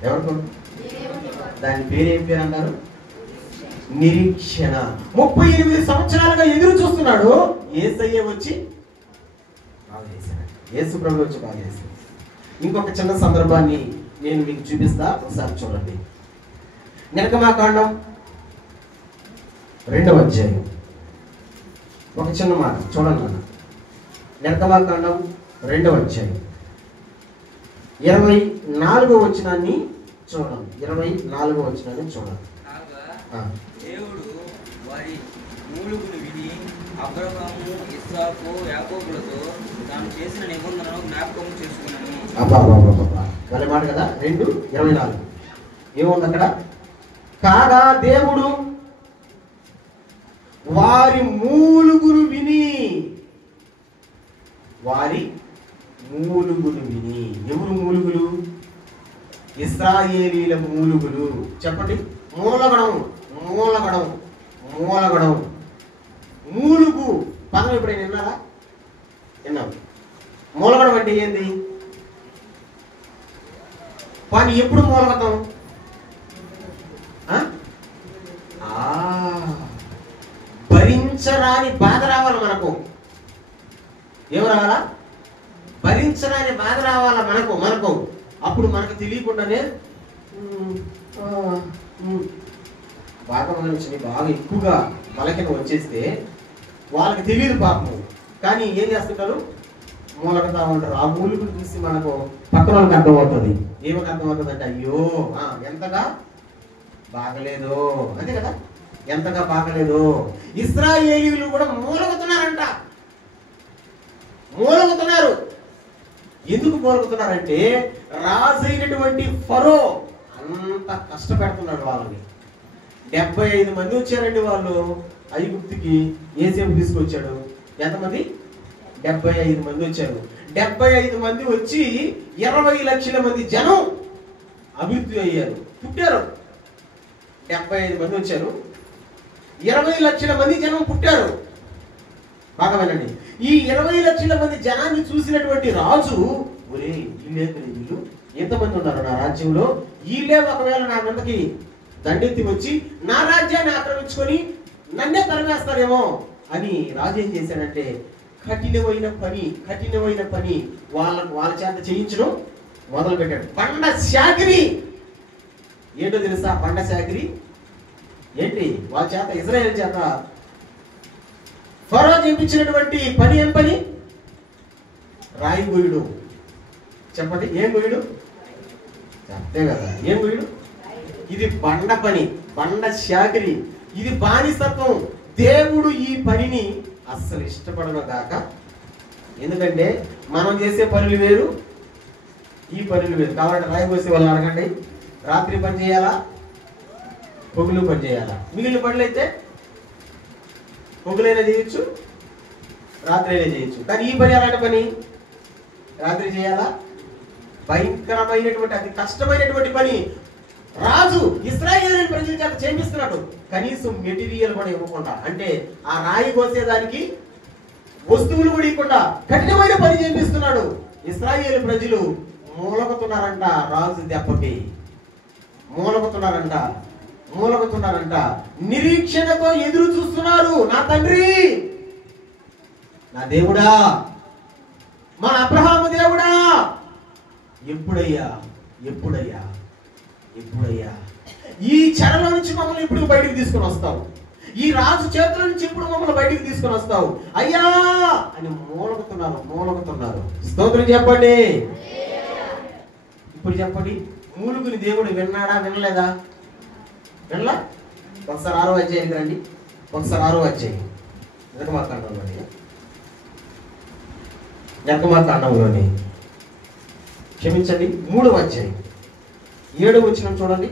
ఎవరి కొరకు? దాని పేరేం పేరు అంటారు? నిరీక్షణ. 38 సంవత్సరాలుగా ఎదురు చూస్తున్నాడు. యేసయ్య వచ్చి బాగా చేశాడు. యేసు ప్రభు వచ్చి బాగా చేశాడు. ఇంకొక చిన్న సందర్భాన్ని నేను మీకు చూపిస్తా, ఒకసారి చూడండి. నిర్గమాకాండం 2వ అధ్యాయం. ఒక చిన్న మాట చూడండి. నిర్గమాకాండం 2వ అధ్యాయం 24వ వచనాన్ని చూడండి. 24వ వచనాన్ని చూడండి. దేవుడు వారి మూలుగును విని అబ్రహాము, ఇస్సాకు, యాకోబులతో తాను చేసిన నిబంధనను జ్ఞాపకం చేసుకున్నాను. భలే మాట కదా. 2:24 ఏముంది అక్కడ? కాగా దేవుడు వారి మూలుగును విని. ఎవరు మూలుగులు? ఇశ్రాయేలీల మూలుగులు. చెప్పండి. మూలగడం. మూలుగు పదం ఎప్పుడైనా విన్నారా? విన్నాం. మూలగడం అంటే ఏంది? పని ఎప్పుడు మూలగతాం? భరించరాని బాధ రావాలి మనకు. ఏం రావాలా? భరించరాని బాధ రావాలా మనకు. అప్పుడు మనకు తెలియకుండానే బాగా వచ్చినాయి. బాగా ఎక్కువగా బలహీన వచ్చేస్తే వాళ్ళకి తెలియదు పాపం. కానీ ఏం చేస్తుంటారు? మూలకతా ఉంటారు. ఆ మూలుగులు చూసి మనకు పక్కన వాళ్ళకి అర్థమవుతుంది. ఏమని అర్థమవుతుంది అంటే, అయ్యో ఎంతగా బాగలేదు. అంతే కదా, ఎంతగా బాగలేదు. ఇశ్రాయేలీయులు కూడా మూలగుతున్నారంట. ఎందుకు మూలగుతున్నారంటే రాజు అయినటువంటి ఫరో అంత కష్టపెడుతున్నాడు వాళ్ళని. 75 మంది వచ్చారండి వాళ్ళు ఐగుప్తుకి. యోసేపు తీసుకొచ్చాడు. ఎంతమంది? 75 మంది వచ్చారు. 75 మంది వచ్చి 20 లక్షల మంది జనం అభివృద్ధి అయ్యారు, పుట్టారు. 75 మంది వచ్చారు, 20 లక్షల మంది జనం పుట్టారు. బాగా వినండి. ఈ 20 లక్షల మంది జనాన్ని చూసినటువంటి రాజు, ఒరే వీళ్ళు ఎంతమంది ఉన్నారు నా రాజ్యంలో, వీళ్ళే ఒకవేళ నా మీదకి దండెత్తి వచ్చి నా రాజ్యాన్ని ఆక్రమించుకొని నన్నే తరిమేస్తారేమో అని రాజు ఏం చేశాడంటే కఠినమైన పని వాళ్ళ చేత చేయించడం మొదలు పెట్టాడు. బండ శాకిరి. ఏంటో తెలుసా బండ శాకిరి ఏంటి? వాళ్ళ చేత, ఇజ్రాయేల్ చేత ఫరో చేయించినటువంటి పని ఏం పని? రాయి గోయుడు. చెప్పండి, ఏం గోయుడు? చెప్తే కదా, ఏం గోయుడు? ఇది బండ పని, బండ శాకిరి, ఇది బానిసత్వం. దేవుడు ఈ పనిని అస్సలు ఇష్టపడను గాక. ఎందుకంటే మనం చేసే పనులు వేరు, ఈ పనులు వేరు. కాబట్టి రాయి పోసే వాళ్ళు అడగండి, రాత్రి పని చేయాలా, పొగులు పని చేయాలా? మిగిలిన పనులు అయితే పొగులైనా చేయొచ్చు, రాత్రి అయినా చేయొచ్చు. కానీ ఈ పని అలాంటి పని రాత్రి చేయాలా? భయంకరమైనటువంటి, అతి కష్టమైనటువంటి పని. రాజు ఇశ్రాయేలు ప్రజల చేత చేపిస్తున్నాడు, కనీసం మెటీరియల్ కూడా ఇవ్వకుండా. అంటే ఆ రాయి కోసేదానికి వస్తువులు కూడా ఇవ్వకుండా కఠినమైన పని చేపిస్తున్నాడు. ఇశ్రాయేలు ప్రజలు మూలగుతున్నారంట. రాజు దెబ్బకి మూలగుతున్నారంట. నిరీక్షణతో ఎదురు చూస్తున్నారు. నా తండ్రి, నా దేవుడా, మా అబ్రహాము దేవుడా, ఎప్పుడయ్యా ఈ చెరలో నుంచి మమ్మల్ని ఇప్పుడు బయటికి తీసుకుని వస్తావు? ఈ రాజు చేతుల నుంచి ఇప్పుడు మమ్మల్ని బయటికి తీసుకుని వస్తావు అయ్యా అని మూలగుతున్నారు. స్తోత్రం చెప్పండి. ఇప్పుడు చెప్పండి, మూలుగుని దేవుడు విన్నాడా వినలేదా? వినలా? ఒకసారి 6వ అధ్యాయానికి రండి. ఒకసారి 6వ అధ్యాయం నిర్గమాకాండంలోని క్షమించండి 3వ అధ్యాయం 7వ వచనం చూడండి.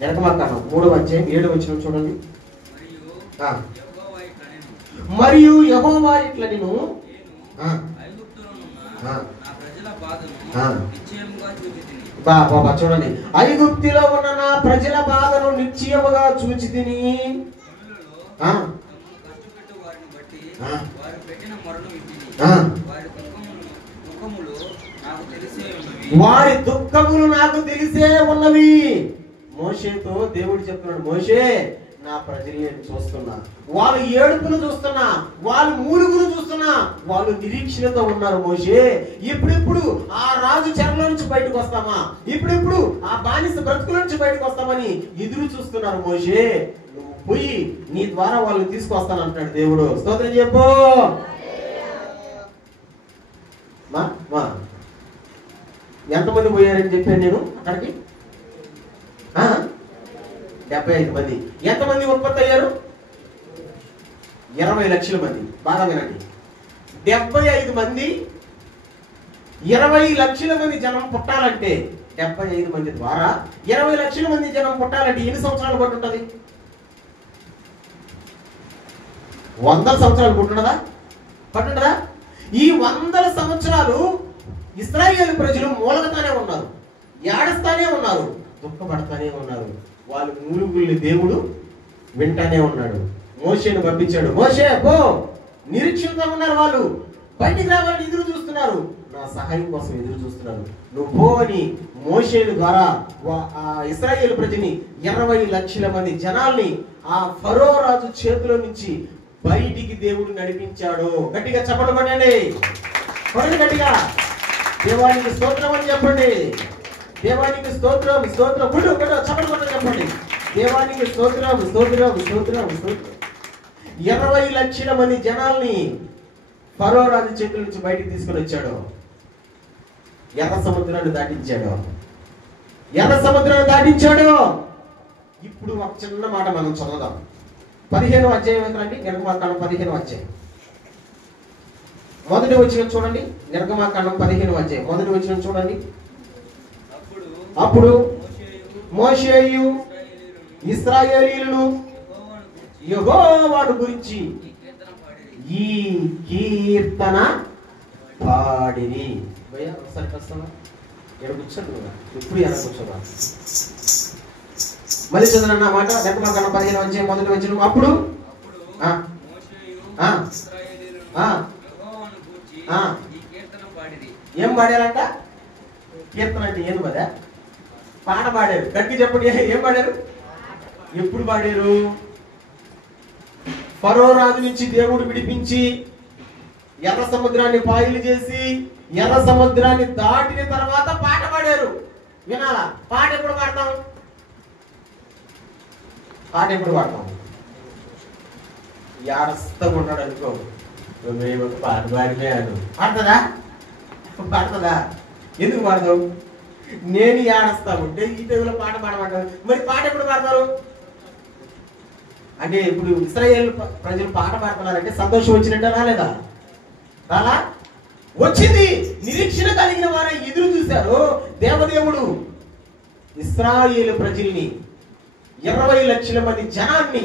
నిర్గమాకాండం 3వ అధ్యాయం 7వ వచనం చూడండి. మరియు యెహోవా ఇట్లనెను, చూడండి, ఐగుప్తులో ఉన్న నా ప్రజల బాధను నిశ్చయముగా చూచితిని. వారి దుఃఖములు నాకు తెలిసే ఉన్నవి. మోషేతో దేవుడు చెప్తున్నాడు, మోషే నా ప్రజల్ని చూస్తున్నా, వాళ్ళు ఏడుపును చూస్తున్నా, వాళ్ళు మూలుగును చూస్తున్నా, వాళ్ళు నిరీక్షణతో ఉన్నారు. మోషే ఇప్పుడిప్పుడు ఆ రాజు చెరలో నుంచి బయటకు వస్తామా, ఇప్పుడిప్పుడు ఆ బానిస బ్రతుకుల నుంచి బయటకు వస్తామని ఎదురు చూస్తున్నారు. మోషే నువ్వు పోయి నీ ద్వారా వాళ్ళని తీసుకొస్తాను అంటున్నాడు దేవుడు. స్తోత్రం చెప్పు. ఎంతమంది పోయారని చెప్పాను నేను అక్కడికి? 75 మంది. ఎంతమంది ఉత్పత్తి అయ్యారు? 20 లక్షల మంది. బాగా వినండి, 75 మంది 20 లక్షల మంది జనం పుట్టాలంటే 75 మంది ద్వారా 20 లక్షల మంది జనం పుట్టాలంటే ఎన్ని సంవత్సరాలు పట్టుంటది? 100 సంవత్సరాలు పట్టుంటదా? ఈ 100 సంవత్సరాలు ఇశ్రాయేలు ప్రజలు మూలగతానే ఉన్నారు, ఏడుస్తానే ఉన్నారు, దుఃఖపడతానే ఉన్నారు. వాళ్ళు మూలుగుల్ని దేవుడు వింటానే ఉన్నాడు. మోషేను పంపించాడు. మోషే పో, నిరీక్షణతో ఉన్నారు, వాళ్ళు బయటికి రావాలని ఎదురు చూస్తున్నారు, నా సహాయం కోసం ఎదురు చూస్తున్నారు, నువ్వు పో అని మోషేను ద్వారా ఆ ఇశ్రాయేలు ప్రజని 20 లక్షల మంది జనాల్ని ఆ ఫరో రాజు చేతిలో నుంచి బయటికి దేవుడు నడిపించాడు. గట్టిగా చప్పట్లు కొట్టండి, గట్టిగా దేవానికి స్తోత్రం అని చెప్పండి. దేవానికి స్తోత్రం, స్తోత్రం, చప్పట్లు కొట్ట చెప్పండి. దేవానికి స్తోత్రం, స్తోత్రం, స్తోత్రం, స్తోత్రం. 20 లక్షల మంది జనాల్ని ఫరో రాజు చేతుల నుంచి బయటికి తీసుకొని వచ్చాడు. ఎర్ర సముద్రాన్ని దాటించాడు. ఇప్పుడు ఒక చిన్న మాట మనం చదువుదాం. 15వ అధ్యాయం రండి. నిర్గమాకాండం 15వ అధ్యాయం మొదటి వచనం చూడండి. నిర్గమాకాండం 15వ అధ్యాయం మొదటి వచనం చూడండి. అప్పుడు మోషేయు ఇశ్రాయేలీయులను యెహోవాను గురించి ఈ కీర్తన పాడిరి. ఒకసారి కష్టమా? కూర్చోండి, ఇప్పుడు ఎలా కూర్చోవా? మళ్ళీ చదవన్న మాట. నిర్గమాకాండం 15వ అధ్యాయం మొదటి వచనం. అప్పుడు ఏం పాడారంట? కీర్తన అంటే ఏం పదా? పాట పాడారు. గట్టి చెప్పండి, ఏం పాడారు? ఎప్పుడు పాడారు? ఫరో రాజు నుంచి దేవుడు విడిపించి ఎర్ర సముద్రాన్ని పాయలు చేసి ఎర్ర సముద్రాన్ని దాటిన తర్వాత పాట పాడారు. వినాలా? పాట ఎప్పుడు పాడతాం? ఏడస్తా ఉన్నాడు అనుకో, మేము పాట పాడినే అను. పాడుతుందా? ఎందుకు పాడదాం? నేను ఏడస్తా ఉంటే ఈ టైంలో పాట పాడమంటారు. మరి పాట ఎప్పుడు పాడతారు? అంటే ఇప్పుడు ఇశ్రాయేలు ప్రజలు పాట పాడుతున్నారంటే సంతోషం వచ్చినట్టు రాలేదా? రాలా? వచ్చింది. నిరీక్షణ కలిగిన వారే ఎదురు చూశారు. దేవదేవుడు ఇశ్రాయేలు ప్రజల్ని 20 లక్షల మంది జనాన్ని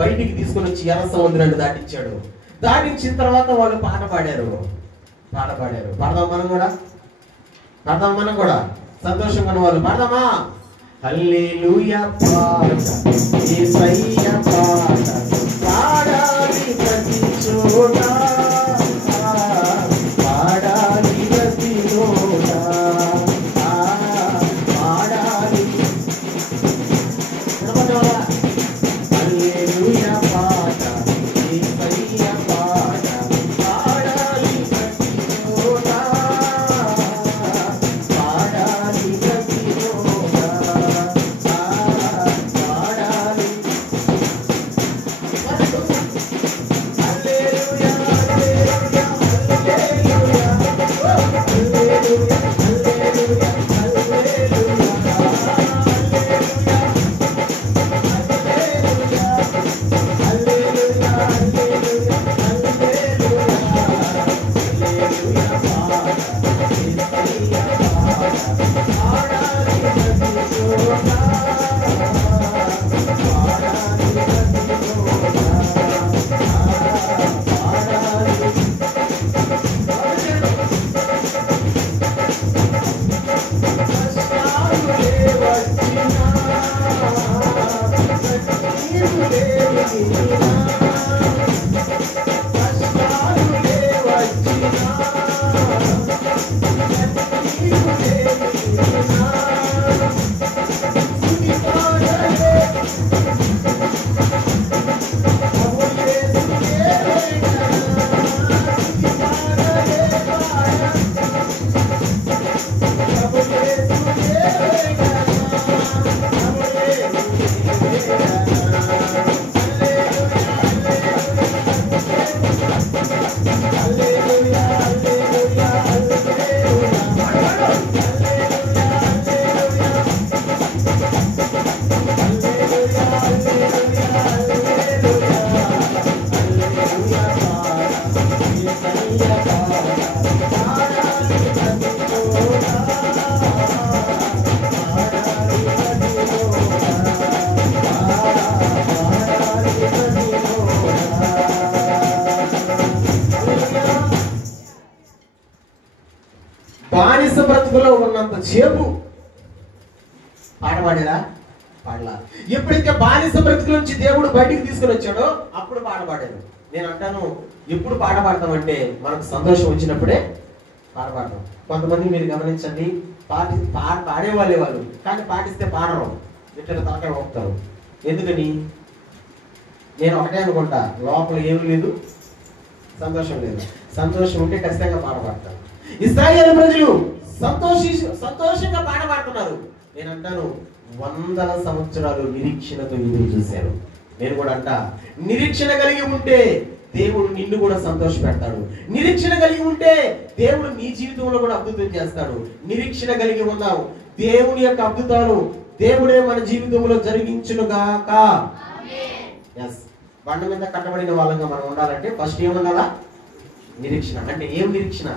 బయటికి తీసుకొని వచ్చి ఎర్ర సముద్రాన్ని దాటించాడు. దాటించిన తర్వాత వాళ్ళు పాట పాడారు. పాడదాం మనం కూడా సంతోషంగా వాళ్ళు పాడదామా? హల్లెలూయా పాట, యేసయ్య పాట పాడాలి ప్రతి చోట, పాడాలి ప్రతి చోట, పాడాలి. హల్లెలూయా పాట, యేసయ్య పాట పాడాలి ప్రతి చోట, పాడాలి. బానిస బ్రతుకులో ఉన్నంత సేపు పాట పాడేదా? పాడలా. ఎప్పుడైతే బానిస బ్రతుకు నుంచి దేవుడు బయటికి తీసుకుని వచ్చాడో అప్పుడు పాట పాడాను. నేను అంటాను, ఎప్పుడు పాట పాడతామంటే మనకు సంతోషం వచ్చినప్పుడే పాట పాడతాం. కొంతమంది మీరు గమనించండి, పాడేవాళ్ళే వాళ్ళు, కానీ పాటిస్తే పాడరు, ఇట్లా తలకాయ పోతారు. ఎందుకని? నేను ఒకటే అనుకుంటా, లోపల ఏమీ లేదు, సంతోషం లేదు. సంతోషం ఉంటే ఖచ్చితంగా పాట పాడతాను. ఇశ్రాయేలు ప్రజలు సంతోషంగా పాట పాడుతున్నారు. నేను అంటాను, వందల సంవత్సరాలు నిరీక్షణతో ఎదురు చూశారు. నేను కూడా అంటా, నిరీక్షణ కలిగి ఉంటే దేవుడు నిన్ను కూడా సంతోష పెడతాడు. నిరీక్షణ కలిగి ఉంటే దేవుడు నీ జీవితంలో కూడా అద్భుతం చేస్తాడు. నిరీక్షణ కలిగి ఉన్నావు, దేవుని యొక్క అద్భుతాలు దేవుడే మన జీవితంలో జరిగించునుగాక. ఎస్, బండ మీద కట్టబడిన వాళ్ళంగా మనం ఉండాలంటే ఫస్ట్ ఏముండాలా? నిరీక్షణ. అంటే ఏం నిరీక్షణ?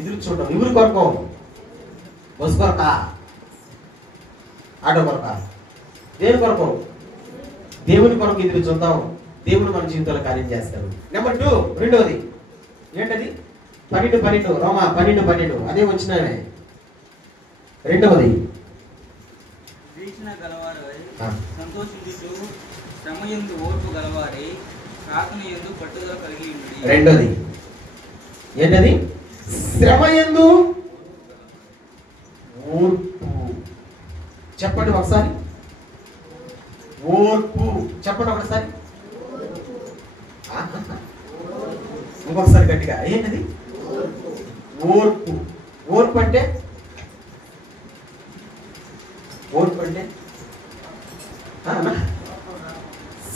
ఎదురు చూడటం. ఎవరి కొరకు? బస్సు కొరక, ఆటో కొరక, దేని కొరకు? దేవుని కొరకు ఎదురు చూద్దాం. దేవుడు మన జీవితంలో కార్యం చేస్తాడు. నెంబర్ 2, రెండవది ఏంటది? 12 రోమా 12 అదే వచ్చినవే. రెండవది నిరీక్షణ గలవారై సంతోషించుచు శ్రమయందు ఓర్పు గలవారై ప్రార్థనయందు పట్టుదల కలిగి ఉండి. రెండోది ఏంటది? శ్రమయందు ఓర్పు. చెప్పండి ఒకసారి, ఓర్పు చెప్పండి ఒకసారి, ఇంకొకసారి గట్టిగా. ఏంటది? ఓర్పు. ఓర్పు అంటే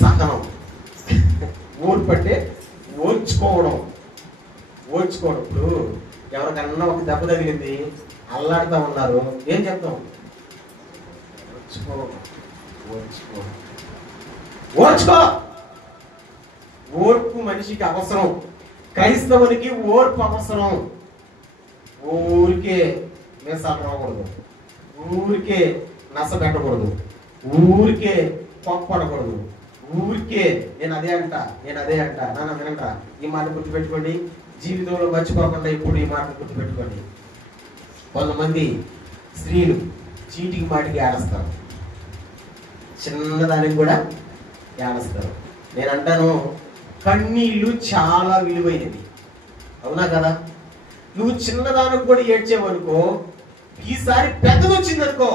సహనం. ఓర్పు అంటే ఓర్చుకోవడం. ఇప్పుడు ఎవరికన్నా ఒక దెబ్బ తగిలింది, అల్లాడుతూ ఉన్నారు, ఏం చెప్తాం? ఓర్చుకో. ఓర్పు మనిషికి అవసరం. క్రైస్తవునికి ఓర్పు అవసరం. ఊరికే మీసాలు రాకూడదు, ఊరికే నస పెట్టకూడదు, ఊరికే పడకూడదు, ఊరికే నేను అదే అంట నాన్న వినంటా. ఈ మాట గుర్తుపెట్టుకోండి, జీవితంలో మర్చిపోకుండా ఇప్పుడు ఈ మాట గుర్తుపెట్టుకోండి. కొంతమంది స్త్రీలు చీటికి మాటికి ఏడుస్తారు, చిన్నదానికి కూడా ఏడుస్తారు. నేను అంటాను, కన్నీళ్ళు చాలా విలువైనవి, అవునా కదా? నువ్వు చిన్నదానికి కూడా ఏడ్చేవనుకో, ఈసారి పెద్దది వచ్చిందనుకో,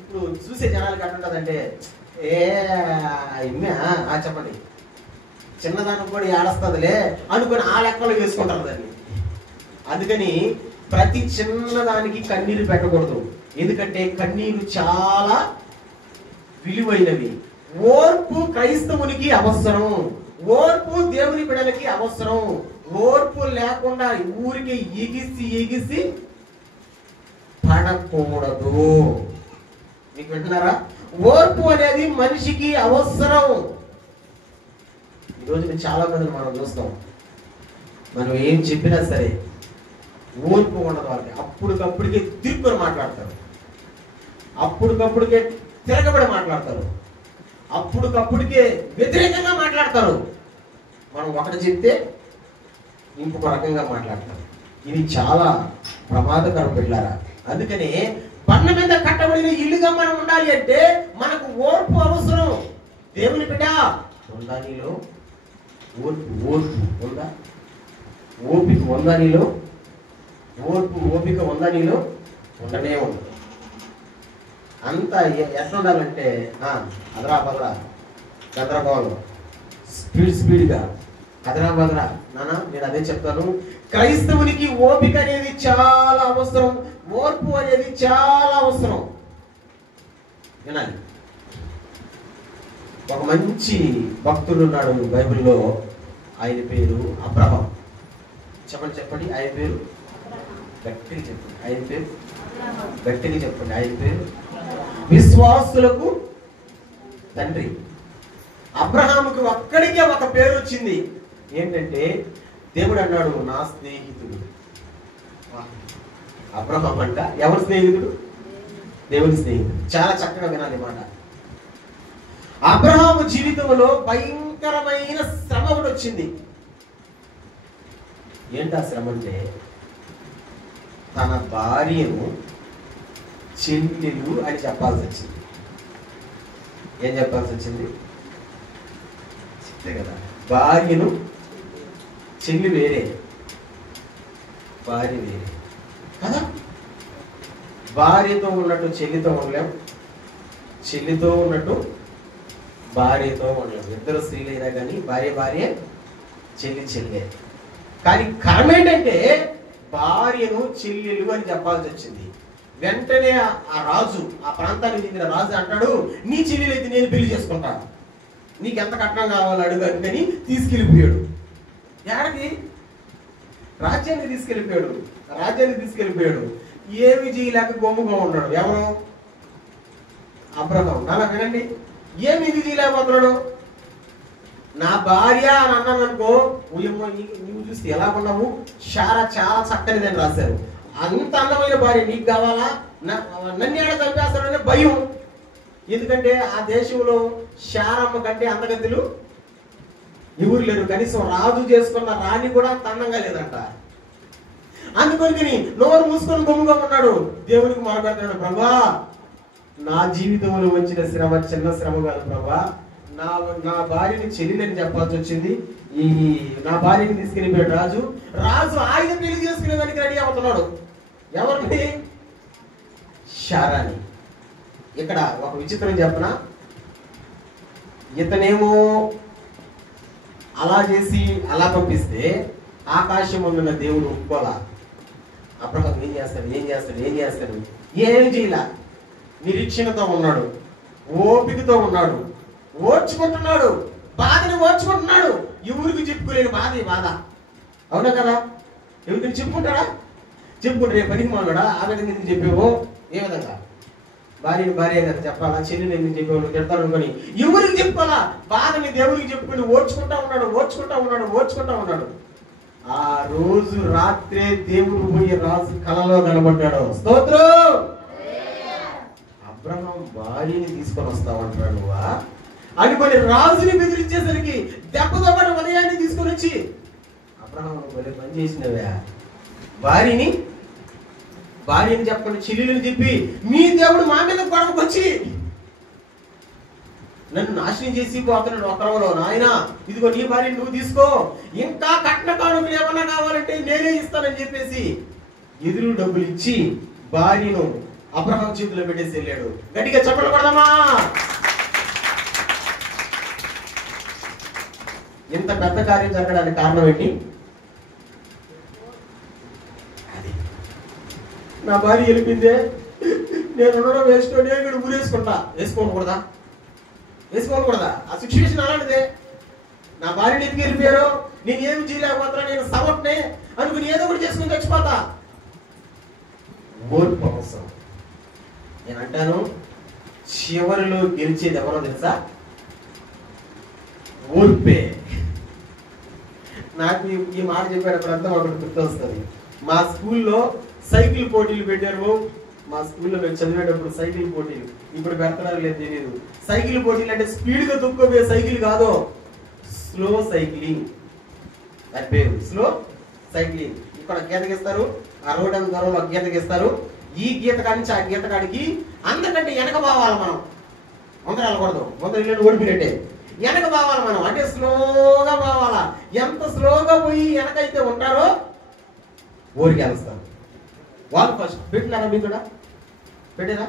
ఇప్పుడు చూసే జనాలకి అంటుంటదంటే చెప్పండి, చిన్నదానికి కూడా ఏడుస్తుందిలే అనుకుని ఆ లెక్కలో వేసుకుంటారు దాన్ని. అందుకని ప్రతి చిన్నదానికి కన్నీరు పెట్టకూడదు, ఎందుకంటే కన్నీరు చాలా విలువైనవి. ఓర్పు క్రైస్తవునికి అవసరం, ఓర్పు దేవుని బిడ్డలకి అవసరం. ఓర్పు లేకుండా ఊరికి ఎగిసి పడకూడదు. మీకు వింటున్నారా? ఓర్పు అనేది మనిషికి అవసరం. ఈరోజు చాలా మందిని మనం చూస్తాం, మనం ఏం చెప్పినా సరే ఓర్పు ఉండదు వాళ్ళకి. అప్పటికప్పుడికే తిరుగుని మాట్లాడతారు, అప్పటికప్పుడికే తిరగబడి మాట్లాడతారు, అప్పటికప్పుడికే వ్యతిరేకంగా మాట్లాడతారు. మనం ఒకటి చెప్తే ఇంకొక రకంగా మాట్లాడతారు. ఇది చాలా ప్రమాదకరం పిల్లారా. అందుకనే బండ మీద కట్టబడిన ఇల్లుగా మనం ఉండాలి అంటే మనకు ఓర్పు అవసరం. దేవుని బిడ్డ, ఉందా నీలో? ఓర్పు ఉందా? ఓపిక ఉందా నీలో? ఓపిక ఉందా నీలో? ఉండనే ఉండదు. అంతా ఎట్లా ఉండాలంటే అదరా బదరా గందరగోళం, స్పీడ్గా అదరా బదరా. నాన్న నేను అదే చెప్తాను, క్రైస్తవునికి ఓపిక అనేది చాలా అవసరం, ఓర్పు అనేది చాలా అవసరం. వినాలి. ఒక మంచి భక్తుడు ఉన్నాడు బైబిల్లో, ఆయన పేరు అబ్రహాం. చెప్పండి ఆయన పేరు గట్టిగా చెప్పండి. ఆయన పేరు గట్టిగా చెప్పండి. ఆయన పేరు విశ్వాసులకు తండ్రి. అబ్రహాముకి ఒక్కడికే ఒక పేరు వచ్చింది, ఏంటంటే దేవుడు అన్నాడు నా స్నేహితుడు. అబ్రహాం అంట ఎవరి స్నేహితుడు? దేవుని స్నేహితుడు. చాలా చక్కగా వినాలి మాట. అబ్రహాము జీవితంలో భయంకరమైన శ్రమ ఒకటి వచ్చింది. ఏంటా శ్రమ అంటే, తన భార్యను చెల్లెలు అని చెప్పాల్సి వచ్చింది. ఏం చెప్పాల్సి వచ్చింది? చెప్తే కదా, భార్యను చెల్లి వేరే, భార్య వేరే కదా. భార్యతో ఉన్నట్టు చెల్లితో ఉండలేం, చెల్లితో ఉన్నట్టు భార్యతో ఉండలేం. ఇద్దరు స్త్రీలు అయినా కానీ భార్య చెల్లె. కానీ కర్మ ఏంటంటే భార్యను చెల్లెలు అని చెప్పాల్సి వచ్చింది. వెంటనే ఆ రాజు, ఆ ప్రాంతానికి చెందిన రాజు అంటాడు, నీ చెల్లెలు అయితే నేను పెళ్లి చేసుకుంటాను, నీకు ఎంత కట్నం కావాలో అడుగు అని తీసుకెళ్ళిపోయాడు. ఎక్కడికి? రాజ్యాన్ని తీసుకెళ్ళిపోయాడు. ఏమి చేయలేక గొమ్ముగా ఉన్నాడు. ఎవరు? అబ్రహాం. అలా వినండి, ఏమి ఇది చేయలేకపోతున్నాడు. నా భార్య అని అన్నాను అనుకో, నువ్వు చూస్తే ఎలా ఉన్నావు, చాలా చక్కనిదని రాశారు. అంత అందమైన భార్య నీకు కావాలా? నన్ను ఏడ చంపేస్తాడనే భయం. ఎందుకంటే ఆ దేశంలో శారమ్మ కంటే అందగతులు ఎవరు లేరు. కనీసం రాజు చేసుకున్న రాణి కూడా అంత అందంగా లేదంట. అందుకొని నోరు మూసుకొని గొమ్ముగా ఉన్నాడు. దేవునికి మొరపెడతాడు, ప్రభా నా జీవితంలో వచ్చిన శ్రమ చిన్న శ్రమ కాదు ప్రభా, నా భార్యని చెల్లెలని చెప్పాల్సి వచ్చింది. నా భార్యని తీసుకెళ్ళిపోయాడు రాజు ఆయన పెళ్లి చేసుకునేదానికి రెడీ అవుతున్నాడు. ఎవరిని? శారాని. ఇక్కడ ఒక విచిత్రం చెప్పనా, ఇతనేమో అలా చేసి అలా పంపిస్తే ఆకాశం ఉన్న దేవుడు ఒప్పుకోలా. అబ్రహాం ఏం చేస్తాడు? ఏం చేయలా. నిరీక్షణతో ఉన్నాడు, ఓపికతో ఉన్నాడు, ఓర్చుకుంటున్నాడు, బాధని ఓర్చుకుంటున్నాడు. ఎవరికి చెప్పుకోలేని బాధ. అవునా కదా? ఎవరికి చెప్పుకుంటాడా? చెప్పుకుంటే పనికి మాట్లాడా? ఆ విధంగా ఎందుకు చెప్పావు? ఏ విధంగా? భార్య కదా చెప్పాలా, చెల్లిని ఎందుకు చెప్పేవాళ్ళు తిడతాడు అనుకొని ఎవరికి చెప్పుకోవాలా? బాధని దేవుడికి చెప్పుకొని ఓర్చుకుంటా ఉన్నాడు. ఆ రోజు రాత్రే దేవుడు పోయి రాజు కలలో కనబడ్డాడు. స్తోత్రం. అబ్రహాం భార్యని తీసుకొని వస్తావంటాడు నువ్వా అనుకొని రాజుని బెదిరించేసరికి దెబ్బతో పాటు ఉదయాన్ని తీసుకొని వచ్చి, అబ్రహాం భలే పని చేసినవా, భార్యని చెప్పండి చెల్లెలని చెప్పి మీ దేవుడు మా మీద గొడవకొచ్చి నన్ను నాశనం చేసి పోతున్నాడు ఒక్కరంలో. నాయన ఇదిగో నీ భార్యని నువ్వు తీసుకో, ఇంకా కట్న కానుకలు ఏమన్నా కావాలంటే నేనే ఇస్తానని చెప్పేసి ఎదురు డబ్బులు ఇచ్చి భార్యను అబ్రహాం చేతిలో పెట్టేసి వెళ్ళాడు. గట్టిగా చెప్పలు కొడదామా? ఇంత పెద్ద కార్యం జరగడానికి కారణం ఏంటి? అది నా భార్య వెళ్ళిపోయిందే, నేను ఉండడం వేస్ట్, నేను ఊరేసుకుంటా. వేసుకోకూడదా? ఆ సిచ్యువేషన్ అలాంటిదే. నా భార్యని ఎందుకు వెళ్ళిపోయారు, నేను ఏమి చేయలేకపోతున్నా, నేను సవట్నే అనుకుని ఏదో ఒకటి చేసుకుని చచ్చిపోతా. ఓర్పు అవసరం. నేను అంటాను, చివరిలో గెలిచేది ఎవరో తెలుసా? ఓర్పే. నాకు ఈ మాట చెప్పేటప్పుడు అంతా ఒకటి గుర్తొస్తుంది. మా స్కూల్లో సైకిల్ పోటీలు పెట్టారు. మా స్కూల్లో మేము చదివేటప్పుడు సైకిల్ పోటీలు, ఇప్పుడు పెడతారో లేదు తెలియదు. సైకిల్ పోటీలు అంటే స్పీడ్గా దుక్కుపోయే సైకిల్ కాదు, స్లో సైక్లింగ్. దాని పేరు స్లో సైక్లింగ్. ఇక్కడ గీత గీస్తారు, ఆ రోడ్ అంత దూరంలో గీత గీస్తారు. ఈ గీత కాడి నుంచి ఆ గీత కాడికి అందరికంటే వెనక పోవాలి మనం. ముందర వెళ్ళకూడదు, ముందర వెళ్ళి ఓడిపోయినట్టే. వెనక పోవాలి మనం, అంటే స్లోగా పోవాలా. ఎంత స్లోగా పోయి వెనకైతే ఉంటారో ఊరికి వెళ్తారు. వాళ్ళు ఫస్ట్ పెట్టినారా మీకు కూడా? పెట్టారా?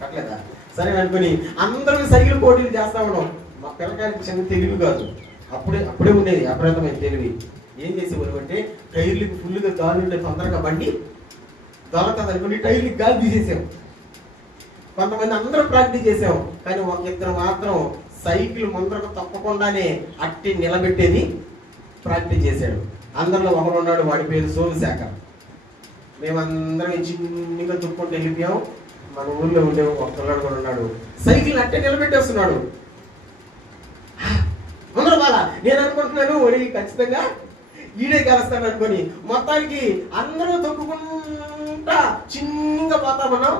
పెట్టలేదా? సరే అనుకుని అందరూ సైకిల్ పోటీలు చేస్తా ఉన్నాం. మా పిల్లకాయలకి చిన్న తెలివి కాదు, అప్పుడే ఉండేది అప్రయత్నమైన తెలివి. ఏం చేసేవారు అంటే టైర్లకు ఫుల్గా గాలి ఉంటే తొందరగా బండి దొరకదు అనుకుని టైర్లకు గాలి తీసేసాం. కొంతమంది అందరూ ప్రాక్టీస్ చేసాం, కానీ ఒక ఇద్దరు మాత్రం సైకిల్ ముందరకు తప్పకుండానే అట్టి నిలబెట్టేది ప్రాక్టీస్ చేశాడు. అందరిలో ఒకడు ఉన్నాడు, వాడి పేరు సోమశేఖర్. మేమందరం చిన్నగా తుక్కుంటూ వెళ్ళిపోయాం. మన ఊళ్ళో ఉండే ఒక పిల్లడు కూడా ఉన్నాడు, సైకిల్ అట్టే నిలబెట్టేస్తున్నాడు. ముందర బాగా నేను అనుకుంటున్నాను ఒరి ఖచ్చితంగా ఈడే కలుస్తాను అనుకొని మొత్తానికి అందరూ తొక్కుకుంటా చిన్నగా పోతా ఉన్నాం.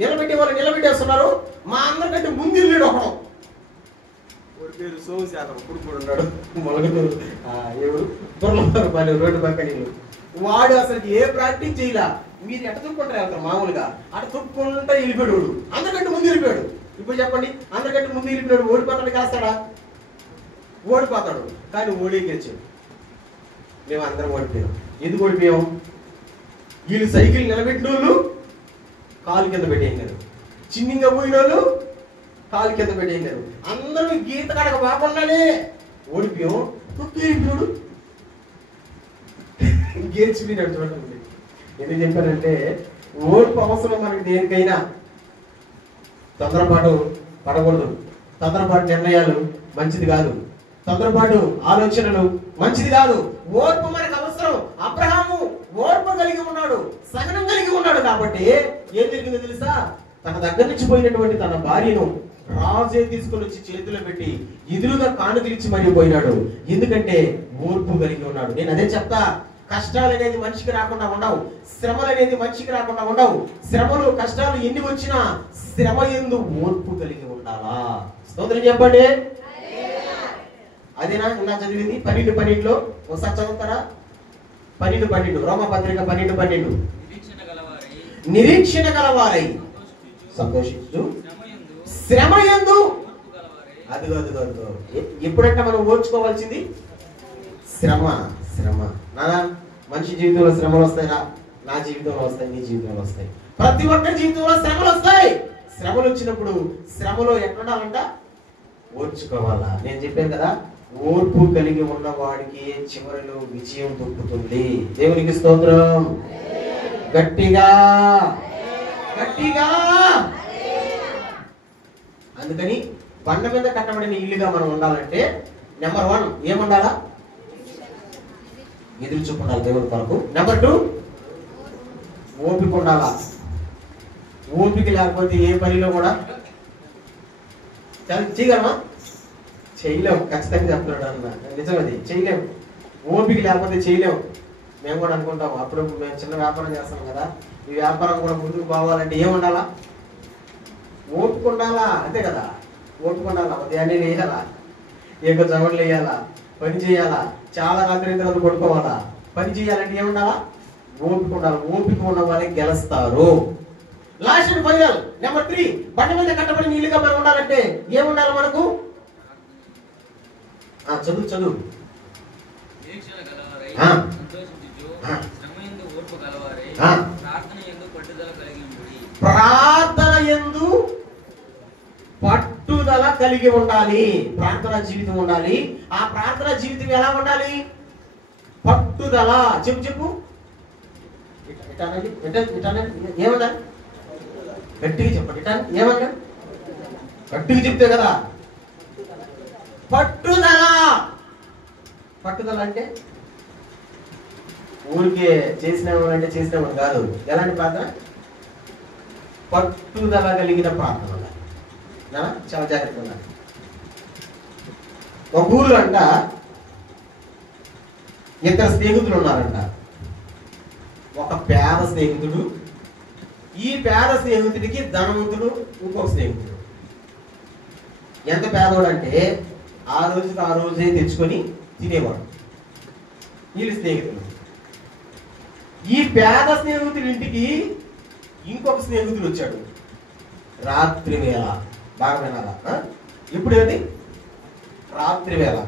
నిలబెట్టే వాళ్ళు నిలబెట్టేస్తున్నారు. మా అందరికంటే ముందు వెళ్ళాడు ఒకడు, వాడి పేరు సోమశేఖర్. ఇప్పుడు ఉన్నాడు మొలగటూరు ఎవరు దొరలపాలి రోడ్డు పక్కన. వాడు అసలు ఏ ప్రాక్టీస్ చేయలే. మీరు ఎట్ట తుక్కుంటారు వెళ్తారు మామూలుగా, అటు తుక్కుంటా వెళ్ళిపోయాడు. అందరికంటే ముందు వెళ్ళిపోయాడు. ఇప్పుడు చెప్పండి, అందరికంటే ముందు వెళ్ళిపోయాడు ఓడిపోతాడు కాస్తాడా? ఓడిపోతాడు. కానీ ఓడి గెలిచాడు. మేము అందరం ఓడిపోయాం. ఎందుకు ఓడిపోయాం? వీళ్ళు సైకిల్ నిలబెట్టిన వాళ్ళు కాలు కింద పెట్టేయలేరు, చిన్నింగా పోయిన వాళ్ళు కాలు కింద పెట్టేయలేరు. అందరూ గీత కడక బాగుండాలి. ఓడిపోయాం. వెళ్ళిపోయాడు, గెలిచిపోయినాడు. చూడండి ఎందుకు చెప్పారంటే ఓడిపు అవసరం మనకి దేనికైనా. తొందరపాటు పడకూడదు, తొందరపాటు నిర్ణయాలు మంచిది కాదు, తొందరపాటు ఆలోచనలు మంచిది కాదు. ఓర్పు మనకు అవసరం. అబ్రహాము ఓర్పు కలిగి ఉన్నాడు, సహనం కలిగి ఉన్నాడు. కాబట్టి ఏం జరిగిందో తెలుసా? తన దగ్గర నుంచి పోయినటువంటి తన భార్యను రాజే తీసుకొని వచ్చి చేతిలో పెట్టి ఎదురుగా కానుకలిచ్చి మరీ పోయినాడు. ఎందుకంటే ఓర్పు కలిగి ఉన్నాడు. నేను అదే చెప్తా, కష్టాలు అనేది మనిషికి రాకుండా ఉండవు, శ్రమలు అనేది మనిషికి రాకుండా ఉండవు. శ్రమలు కష్టాలు ఎన్ని వచ్చినా శ్రమ యందు ఓర్పు కలిగి ఉండాలా? స్తోత్రం చెప్పండి. అదేనా ఇలా చదివింది 12:12 ఒకసారి చదువుతారా? 12:12 రోమపత్రిక 12:12. నిరీక్షణ గలవారై సంతోషించు, శ్రమ యందు అదిగో ఎప్పుడంటే మనం ఓర్చుకోవాల్సింది శ్రమ. నానా మనిషి జీవితంలో శ్రమలు వస్తాయిరా? నా జీవితంలో వస్తాయి, నీ జీవితంలో వస్తాయి, ప్రతి ఒక్కరి జీవితంలో శ్రమలు వస్తాయి. శ్రమలు వచ్చినప్పుడు శ్రమలో ఎక్కడాలంట ఓర్చుకోవాలా. నేను చెప్పాను కదా, ఓర్పు కలిగి ఉన్న వాడికి చివరిలో విజయం దొరుకుతుంది. దేవునికి స్తోత్రం. గట్టిగా. అందుకని బండ మీద కట్టబడిన ఇల్లుగా మనం ఉండాలంటే నెంబర్ 1 ఏముండాలా? ఎదురు చూపు ఉండాలి దేవుడి కొరకు. నెంబర్ 2 ఓపిక ఉండాలా. ఓపిక లేకపోతే ఏ పనిలో కూడా చేయగలమా? చేయలేము. ఖచ్చితంగా చెప్తున్నాడు అన్న, నిజమది, చేయలేము. ఓపిక లేకపోతే చేయలేము. మేము కూడా అనుకుంటాము, అప్పుడు మేము చిన్న వ్యాపారం చేస్తాం కదా, ఈ వ్యాపారం కూడా ముందుకు పోవాలంటే ఏముండాలా? ఓపిక ఉండాలా, అంతే కదా. ఓపిక ఉండాలా, ఉదయాన్నే వేయాలా, ఏక జవళ్ళు వేయాలా, పని చేయాలా, చాలా రాత్రి తర్వాత పడుకోవాలా. పని చేయాలంటే ఏముండాలా? ఓపిక ఉండాలి. ఓపిక ఉన్న వాళ్ళకి గెలుస్తారు. లాస్ట్ ఫైనల్ నెంబర్ 3 బండ మీద కట్టబడి నీళ్ళుగా మనం ఉండాలంటే ఏముండాలి మనకు? చదువు. ప్రార్థన యందు పట్టుదల కలిగి ఉండాలి. ప్రార్థన జీవితం ఉండాలి. ఆ ప్రార్థన జీవితం ఎలా ఉండాలి? పట్టుదల. చెప్పు ఏమన్నా గట్టిగా చెప్పండి. ఏమన్నా గట్టిగా చెప్తే కదా. పట్టుదల అంటే ఊరికే చేసినామంటే చేసినామని కాదు. ఎలాంటి ప్రార్థన? పట్టుదల కలిగిన ప్రార్థన. చాలా జాగ్రత్తగా ఉండాలి. ఒక ఊరు అంట ఇద్దరు స్నేహితులు ఉన్నారంట. ఒక పేద స్నేహితుడు, ఈ పేద స్నేహితుడికి ధనవంతుడు ఇంకొక స్నేహితుడు. ఎంత పేదవాడు అంటే ఆ రోజే తెచ్చుకొని తినేవాడు. వీళ్ళు స్నేహితులు. ఈ పేద స్నేహితుడి ఇంటికి ఇంకొక స్నేహితుడు వచ్చాడు రాత్రి వేళ. బాగా వినాలా? ఇప్పుడు ఏంటి? రాత్రి వేళ.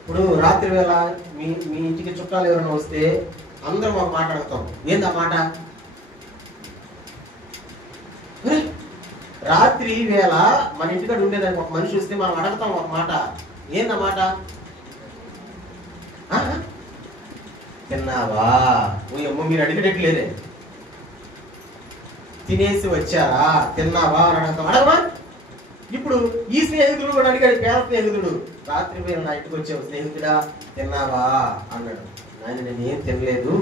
ఇప్పుడు రాత్రి వేళ మీ మీ ఇంటికి చుట్టాలు ఎవరైనా వస్తే అందరం ఒక మాట అడుగుతాం. ఏంది ఆ మాట? రాత్రి వేళ మన ఇంటికాడ ఉండేదానికి ఒక మనిషి వస్తే మనం అడుగుతాం ఒక మాట. ఏంది ఆ మాట? తిన్నావా? అమ్మ మీరు అడిగేటట్లేదే. తినేసి వచ్చారా, తిన్నావా అని అడగతాం. అడగమా? ఇప్పుడు ఈ స్నేహితుడు కూడా అడిగాడు, పేద స్నేహితుడు. రాత్రి వేళ నా ఇంటికి వచ్చావు స్నేహితుడా, తిన్నావా అన్నాడు. ఆయన నేను ఏం తినలేదు,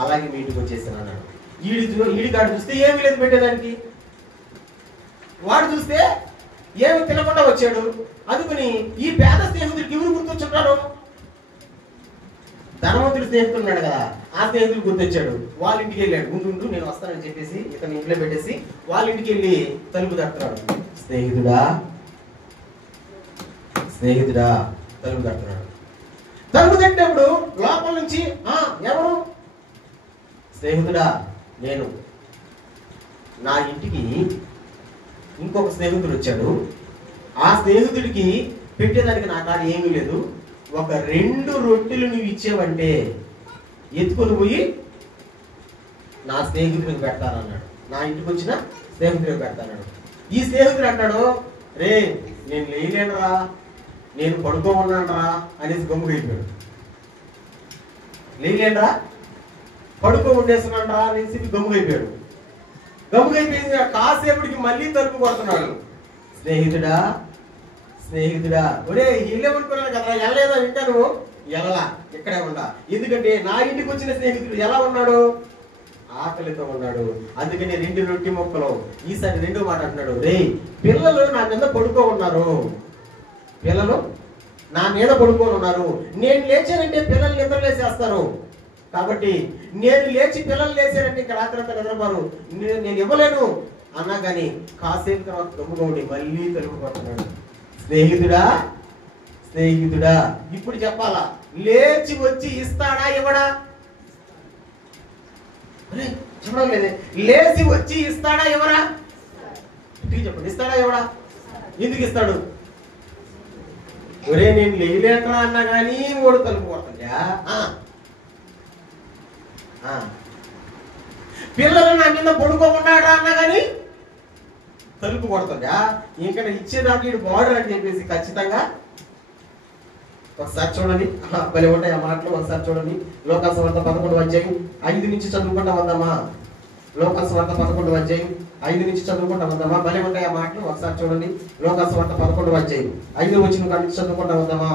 అలాగే మీ ఇంటికి వచ్చేసాను అన్నాడు. ఈడికాడు చూస్తే ఏమీ లేదు పెట్టేదానికి. వాడు చూస్తే ఏమి తినకుండా వచ్చాడు. అందుకని ఈ పేద స్నేహితుడికి ఎవరు గుర్తొచ్చుంటారు? ధనవంతుడి స్నేహితుడు ఉన్నాడు కదా, ఆ స్నేహితుడు గుర్తొచ్చాడు. వాళ్ళ ఇంటికి వెళ్ళాడు. ఉండు నేను వస్తానని చెప్పేసి ఇతను ఇంట్లో పెట్టేసి వాళ్ళ ఇంటికి వెళ్ళి తలుపు తట్టున్నాడు. స్నేహితుడా స్నేహితుడా తలుపు తట్టున్నాడు. తలుపు తట్టినప్పుడు లోపల నుంచి ఎవరు? స్నేహితుడా నేను. నా ఇంటికి ఇంకొక స్నేహితుడు వచ్చాడు. ఆ స్నేహితుడికి పెట్టేదానికి నా కాడ ఏమీ లేదు. ఒక 2 రొట్టెలు నువ్వు ఇచ్చేవంటే ఎత్తుకొని పోయి నా స్నేహితుడికి పెడతానన్నాడు. నా ఇంటికి వచ్చిన స్నేహితుడికి పెడతానన్నాడు. ఈ స్నేహితుడు అంటాడు, రే నేను లేలేనురా, నేను పడుకోమన్నానరా అనేసి గమ్ముగైపోయాడు. లేలేనురా, పడుకో ఉండేస్తున్నానరా అనేసి గమ్ముగైపోయాడు. గమ్ముగైపోయింది. కాసేపటికి మళ్ళీ తలుపు కొడుతున్నాడు. స్నేహితుడా స్నేహితుడా, ఒరే వెళ్ళేమనుకున్నాను కదా, వెళ్ళలేదా? ఇంకా నువ్వు వెళ్ళలా, ఇక్కడే ఉండా. ఎందుకంటే నా ఇంటికి వచ్చిన స్నేహితుడు ఎలా ఉన్నాడు? ఆకలితో ఉన్నాడు. అందుకని 2 రొట్టె ముక్కలు. ఈసారి 2వ మాట అంటున్నాడు, రే పిల్లలు నా మీద పడుకో ఉన్నారు, పిల్లలు నా మీద పడుకొని ఉన్నారు. నేను లేచానంటే పిల్లలు నిద్రలేసేస్తారు. కాబట్టి నేను లేచి పిల్లలు లేచానంటే ఇంకా రాత్రి అంతా నిద్రపోరు, నేను ఇవ్వలేను అన్నా కానీ కాసేపు తర్వాత గమ్ముగోడి మళ్ళీ తలుపు కొడుతున్నాడు. స్నేహితుడా స్నేహితుడా, ఇప్పుడు చెప్పాలా? లేచి వచ్చి ఇస్తాడా ఇవ్వడా? చెప్పడం లేదే. లేచి వచ్చి ఇస్తాడా ఇవ్వరా? చెప్పండి, ఇస్తాడా ఇవ్వడా? ఎందుకు ఇస్తాడు? ఒరే నేను లేలేట్రా అన్నా కానీ ఓడు తలుపు కొడతాడా? పిల్లలు నా మీద పడుకోకున్నాడా అన్నా కానీ తలుపు కొడతాడా? ఇంకా ఇచ్చేదాకా ఇటు బార్డర్ అని చెప్పేసి ఖచ్చితంగా ఒకసారి చూడండి. భలే ఉంటాయి ఆ మాటలు. ఒకసారి చూడండి. లోకాసువార్త 11వ అధ్యాయం 5 నుంచి చదువుకుంటా వద్దామా? లోకాసువార్త 11వ అధ్యాయం 5 నుంచి చదువుకుంటా వద్దామా? భలే ఉంటాయి ఆ మాటలు. ఒకసారి చూడండి. లోకాసువార్త 11వ అధ్యాయం 5 వచ్చిన కాడి నుంచి చదువుకుంటా వద్దామా?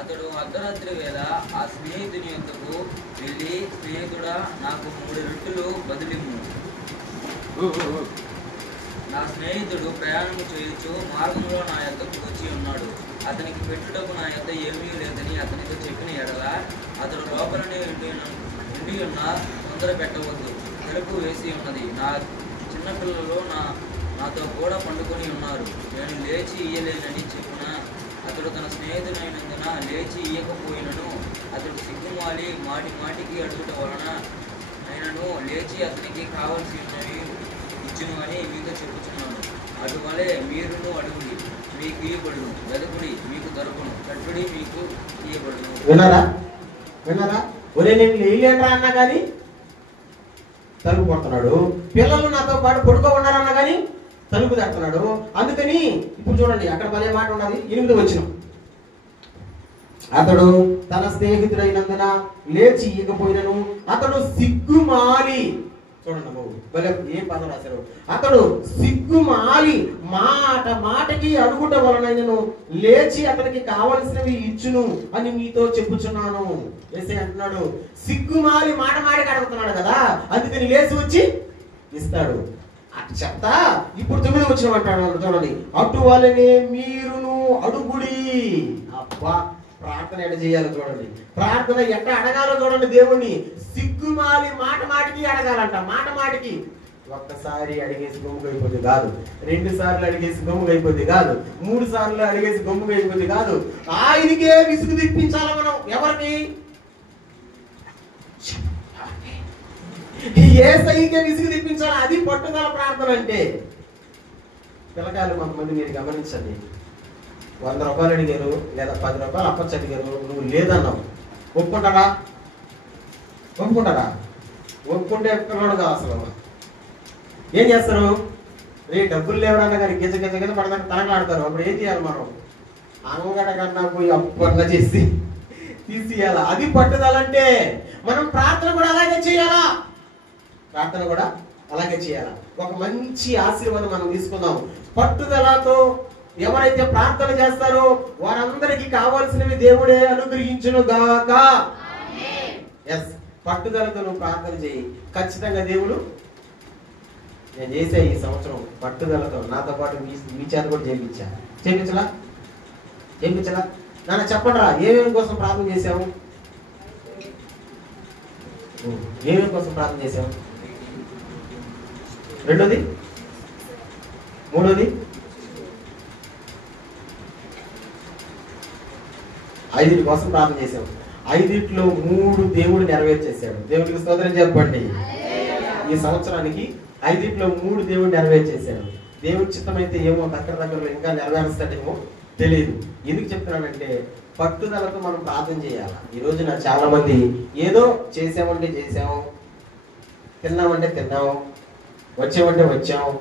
అతడు అర్ధరాత్రి వేళ ఆ స్నేహితుని యొద్దకు వెళ్ళి, స్నేహితుడా నాకు 3 రొట్టెలు బదులిమ్ము. నా స్నేహితుడు ప్రయాణం చేయొచ్చు మార్గంలో నా యొద్దకు వచ్చి ఉన్నాడు. అతనికి పెట్టుటకు నా యొద్ద ఏమీ లేదని అతనితో చెప్పిన ఎడల అతడు లోపలనే ఉండి ఉన్న తొందర పెట్టవద్దు, తలుపు వేసి ఉన్నది, నా చిన్నపిల్లలు నాతో కూడా పండుకొని ఉన్నారు, నేను లేచి ఇయ్యలేనని చెప్పిన అతడు తన స్నేహితుడైనందున లేచి ఇయ్యకపోయినను అతడు సిగ్గుమాలి మాటికి అడుగుట వలన ఆయనను లేచి అతనికి కావలసి ఉన్నవి ఇచ్చును అని మీతో చెప్పుచున్నాను. అటువలే మీరును అడుగుడి, మీకు ఇయ్యబడును, వెదకుడి, మీకు దొరకును, తట్టుడి, మీకు ఇయ్యబడును. విన్నారా? ఒరే నేను లేలేట్రా అన్నా కానీ తలుపు కొడుతున్నాడు. పిల్లలు నాతో పాటు పడుకో ఉన్నారన్నా కానీ తలుపు తడుతున్నాడు. అందుకని ఇప్పుడు చూడండి, అక్కడ భలే మాట ఉన్నది. 8వ వచనం, అతడు తన స్నేహితుడైనందున లేచి ఇయ్యకపోయినను అతడు సిగ్గుమాలి. చూడండి భలే ఏం పదం రాశారు. అతడు సిగ్గుమాలి మాటకి అడుగుట వలనైనను లేచి అతనికి కావలసినవి ఇచ్చును అని మీతో చెప్పుచున్నాను. యేసయ్య అంటున్నాడు, సిగ్గుమాలి మాటకి అడుగుతున్నాడు కదా, అందుకని లేచి వచ్చి ఇస్తాడు. చెప్తా. ఇప్పుడు 9వ వచనం అంటాడు చూడండి, అటువలనే మీరును అడుగుడి. అబ్బా, ప్రార్థన ఎట్లా చేయాలో చూడండి. ప్రార్థన ఎట్లా అడగాలో చూడండి. దేవుణ్ణి సిగ్గుమాలి మాటికి అడగాలంట. మాటికి ఒక్కసారి అడిగేసి గమ్ముగైపోద్ది కాదు, 2 సార్లు అడిగేసి గమ్ముగైపోద్ది కాదు, 3 సార్లు అడిగేసి గమ్ముగైపోద్ది కాదు. ఆయనకే విసుగు తెప్పించాలి మనం. ఎవరికి? యేసయ్యకే విసుగు తెప్పించాలి. అది పట్టుదల ప్రార్థన అంటే. పిల్లకాయలు కొంతమంది మీరు గమనించండి, 100 రూపాయలు అడిగారు లేదా 10 రూపాయలు అప్పచ్చి అడిగారు, నువ్వు లేదన్నావు, ఒప్పుకుంటారా? ఒప్పుకుంటే పిల్లడుగా అసలు ఏం చేస్తారు? డబ్బులు లేవడన్నా కానీ గిజ పడదాన్ని తనకలాడతారు. అప్పుడు ఏం చేయాలి? మనం అంగడ కన్నా పోయి అప్పట్లా చేసి తీసియాలా? అది పట్టుదలంటే. మనం ప్రార్థన కూడా అలాగే చేయాలా? ఒక మంచి ఆశీర్వాదం మనం తీసుకుందాం. పట్టుదలతో ఎవరైతే ప్రార్థన చేస్తారో వారందరికీ కావాల్సినవి దేవుడే అనుగ్రహించును గాక. ఎస్, పట్టుదలతో నువ్వు ప్రార్థన చేయి, ఖచ్చితంగా దేవుడు. నేను చేసే ఈ సంవత్సరం పట్టుదలతో నాతో పాటు మీ చేత కూడా చేయించలా నాన్న చెప్పండి రా, ఏమేమి కోసం ప్రార్థన చేసావు? రెండోది, మూడోది, 5 కోసం ప్రార్థన చేసాం. 5లో 3 దేవుడు నెరవేర్చేశాడు. దేవుడికి స్తోత్రం చెప్పండి. ఈ సంవత్సరానికి 5లో 3 దేవుడు నెరవేర్చేశాడు. దేవుడి చిత్తమైతే ఏమో దగ్గరలో ఇంకా నెరవేరుస్తాడేమో తెలియదు. ఎందుకు చెప్తున్నానంటే పట్టుదలతో మనం ప్రార్థన చేయాలి. ఈ రోజున చాలా మంది ఏదో చేసామంటే చేసాము, తిన్నామంటే తిన్నాము, వచ్చామంటే వచ్చాము,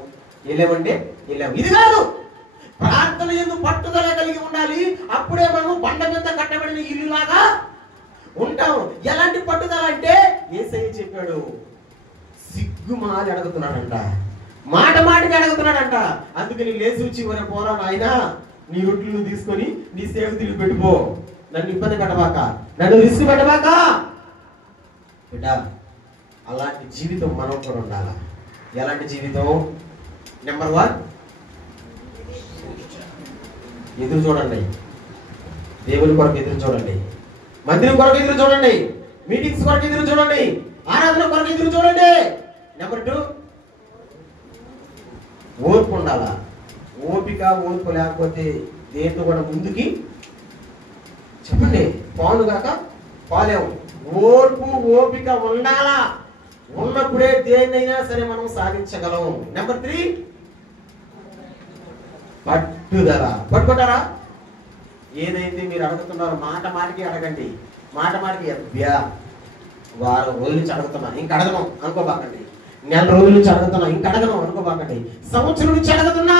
వెళ్ళామంటే వెళ్ళాము. ఇది కాదు. ప్రార్థన ఎందుకు పట్టుదల కలిగి ఉండాలి. అప్పుడే మనం బండ మీద కట్టబడిన ఇల్లులాగా ఉంటాం. ఎలాంటి పట్టుదల అంటే యేసయ్య చెప్పాడు, సిగ్గుమాలి అడుగుతున్నాడంట, మాటికి అడుగుతున్నాడంట. అందుకని లేచి వచ్చి వరే పోరా నాయనా, నీ రొట్టెలు తీసుకొని నీ సేవకుడికి పెట్టుకో, నన్ను ఇబ్బంది పెట్టబాక, నన్ను రిస్క్ పెట్టబాక బిడ్డ. అలాంటి జీవితం మనం కూడా ఉండాలి. ఎలాంటి జీవితం? నెంబర్ 1, ఎదురు చూడండి. దేవుని కొరకు ఎదురు చూడండి, మందిరం కొరకు ఎదురు చూడండి, మీటింగ్స్ కొరకు ఎదురు చూడండి, ఆరాధన కొరకు ఎదురు చూడండి. నెంబర్ 2, ఓర్పు ఉండాలా. ఓర్పు లేకపోతే దేంతో కూడా ముందుకి చెప్పండి పాలు కాక పాలేము. ఓపిక ఉండాలా. ఉన్నప్పుడే దేన్నైనా సరే మనం సాధించగలం. నెంబర్ 3, పట్టుదల. పట్టుకుంటారా? ఏదైతే మీరు అడుగుతున్నారో మాటికి అడగండి. మాటికి వారం రోజుల నుంచి అడుగుతున్నా, ఇంక అడగను అనుకోబాకండి. నెల రోజుల నుంచి అడుగుతున్నా, ఇంక అడగను అనుకోబాకండి. సంవత్సరం నుంచి అడుగుతున్నా,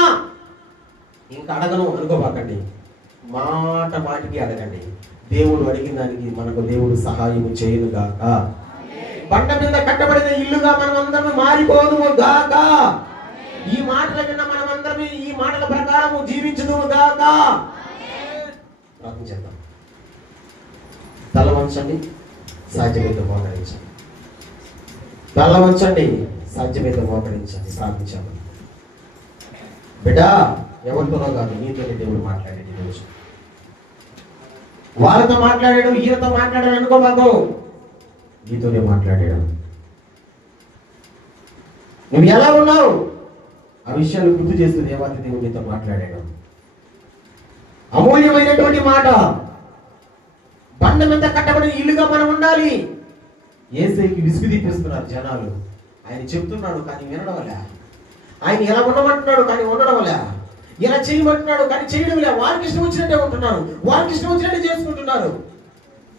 ఇంక అడగను అనుకోబాకండి. మాటికి అడగండి. దేవుడు అడిగిన దానికి మనకు దేవుడు సహాయం చేయను గాక. బండ మీద కట్టబడిన ఇల్లుగా మనం అందరం మారిపోదుము గాక. ఈ మాటల విన్న మనం అందరం ఈ మాటల ప్రకారం జీవించుదుము గాక. ప్రార్థన చేద్దాం. తల వంచండి, సాధ్యమైతే మోకరించండి. తల వంచండి, సాధ్యమైతే మోకరించండి. ప్రార్థించాలి. బిడ్డ, ఎవరితోనో కాదు, నీతోనే దేవుడు మాట్లాడాడు. ఈరోజు వాళ్ళతో మాట్లాడాడు, ఈయనతో మాట్లాడాడు అనుకోబాకు, నీతోనే మాట్లాడాడు. నువ్వు ఎలా ఉన్నావు ఆ విషయాలు గుర్తు చేస్తూ దేవాది దేవుడు నీతో మాట్లాడాడు. అమూల్యమైనటువంటి మాట. బండ మీద కట్టబడిన ఇల్లుగా మనం ఉండాలి. యేసయ్యకి విసుగు తీపిస్తున్నారు జనాలు. ఆయన చెప్తున్నాడు కానీ వినడంలే. ఆయన ఎలా ఉండమంటున్నాడు కానీ ఉండడంలే. ఇలా చేయమంటున్నాడు కానీ చేయడంలే. వారికి ఇష్టం వచ్చినట్టే ఉంటున్నారు, వారికి ఇష్టం వచ్చినట్టే చేసుకుంటున్నారు.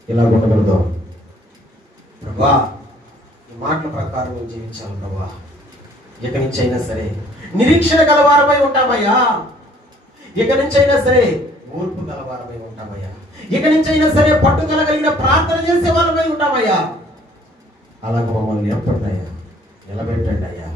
ఇలా ఉండకూడదు ప్రభా. ఈ మాటల ప్రకారం జీవించాలి ప్రభా. ఇక నుంచి అయినా సరే నిరీక్షణ గలవారమై ఉంటామయ్యా. ఇక నుంచి అయినా సరే ఓర్పు గలవారమై ఉంటామయ్యా. ఇక నుంచి అయినా సరే పట్టుదల కలిగిన ప్రార్థన చేసే వాళ్ళమై ఉంటామయ్యా. అలాగ మమ్మల్ని నిలబెట్టండి అయ్యా.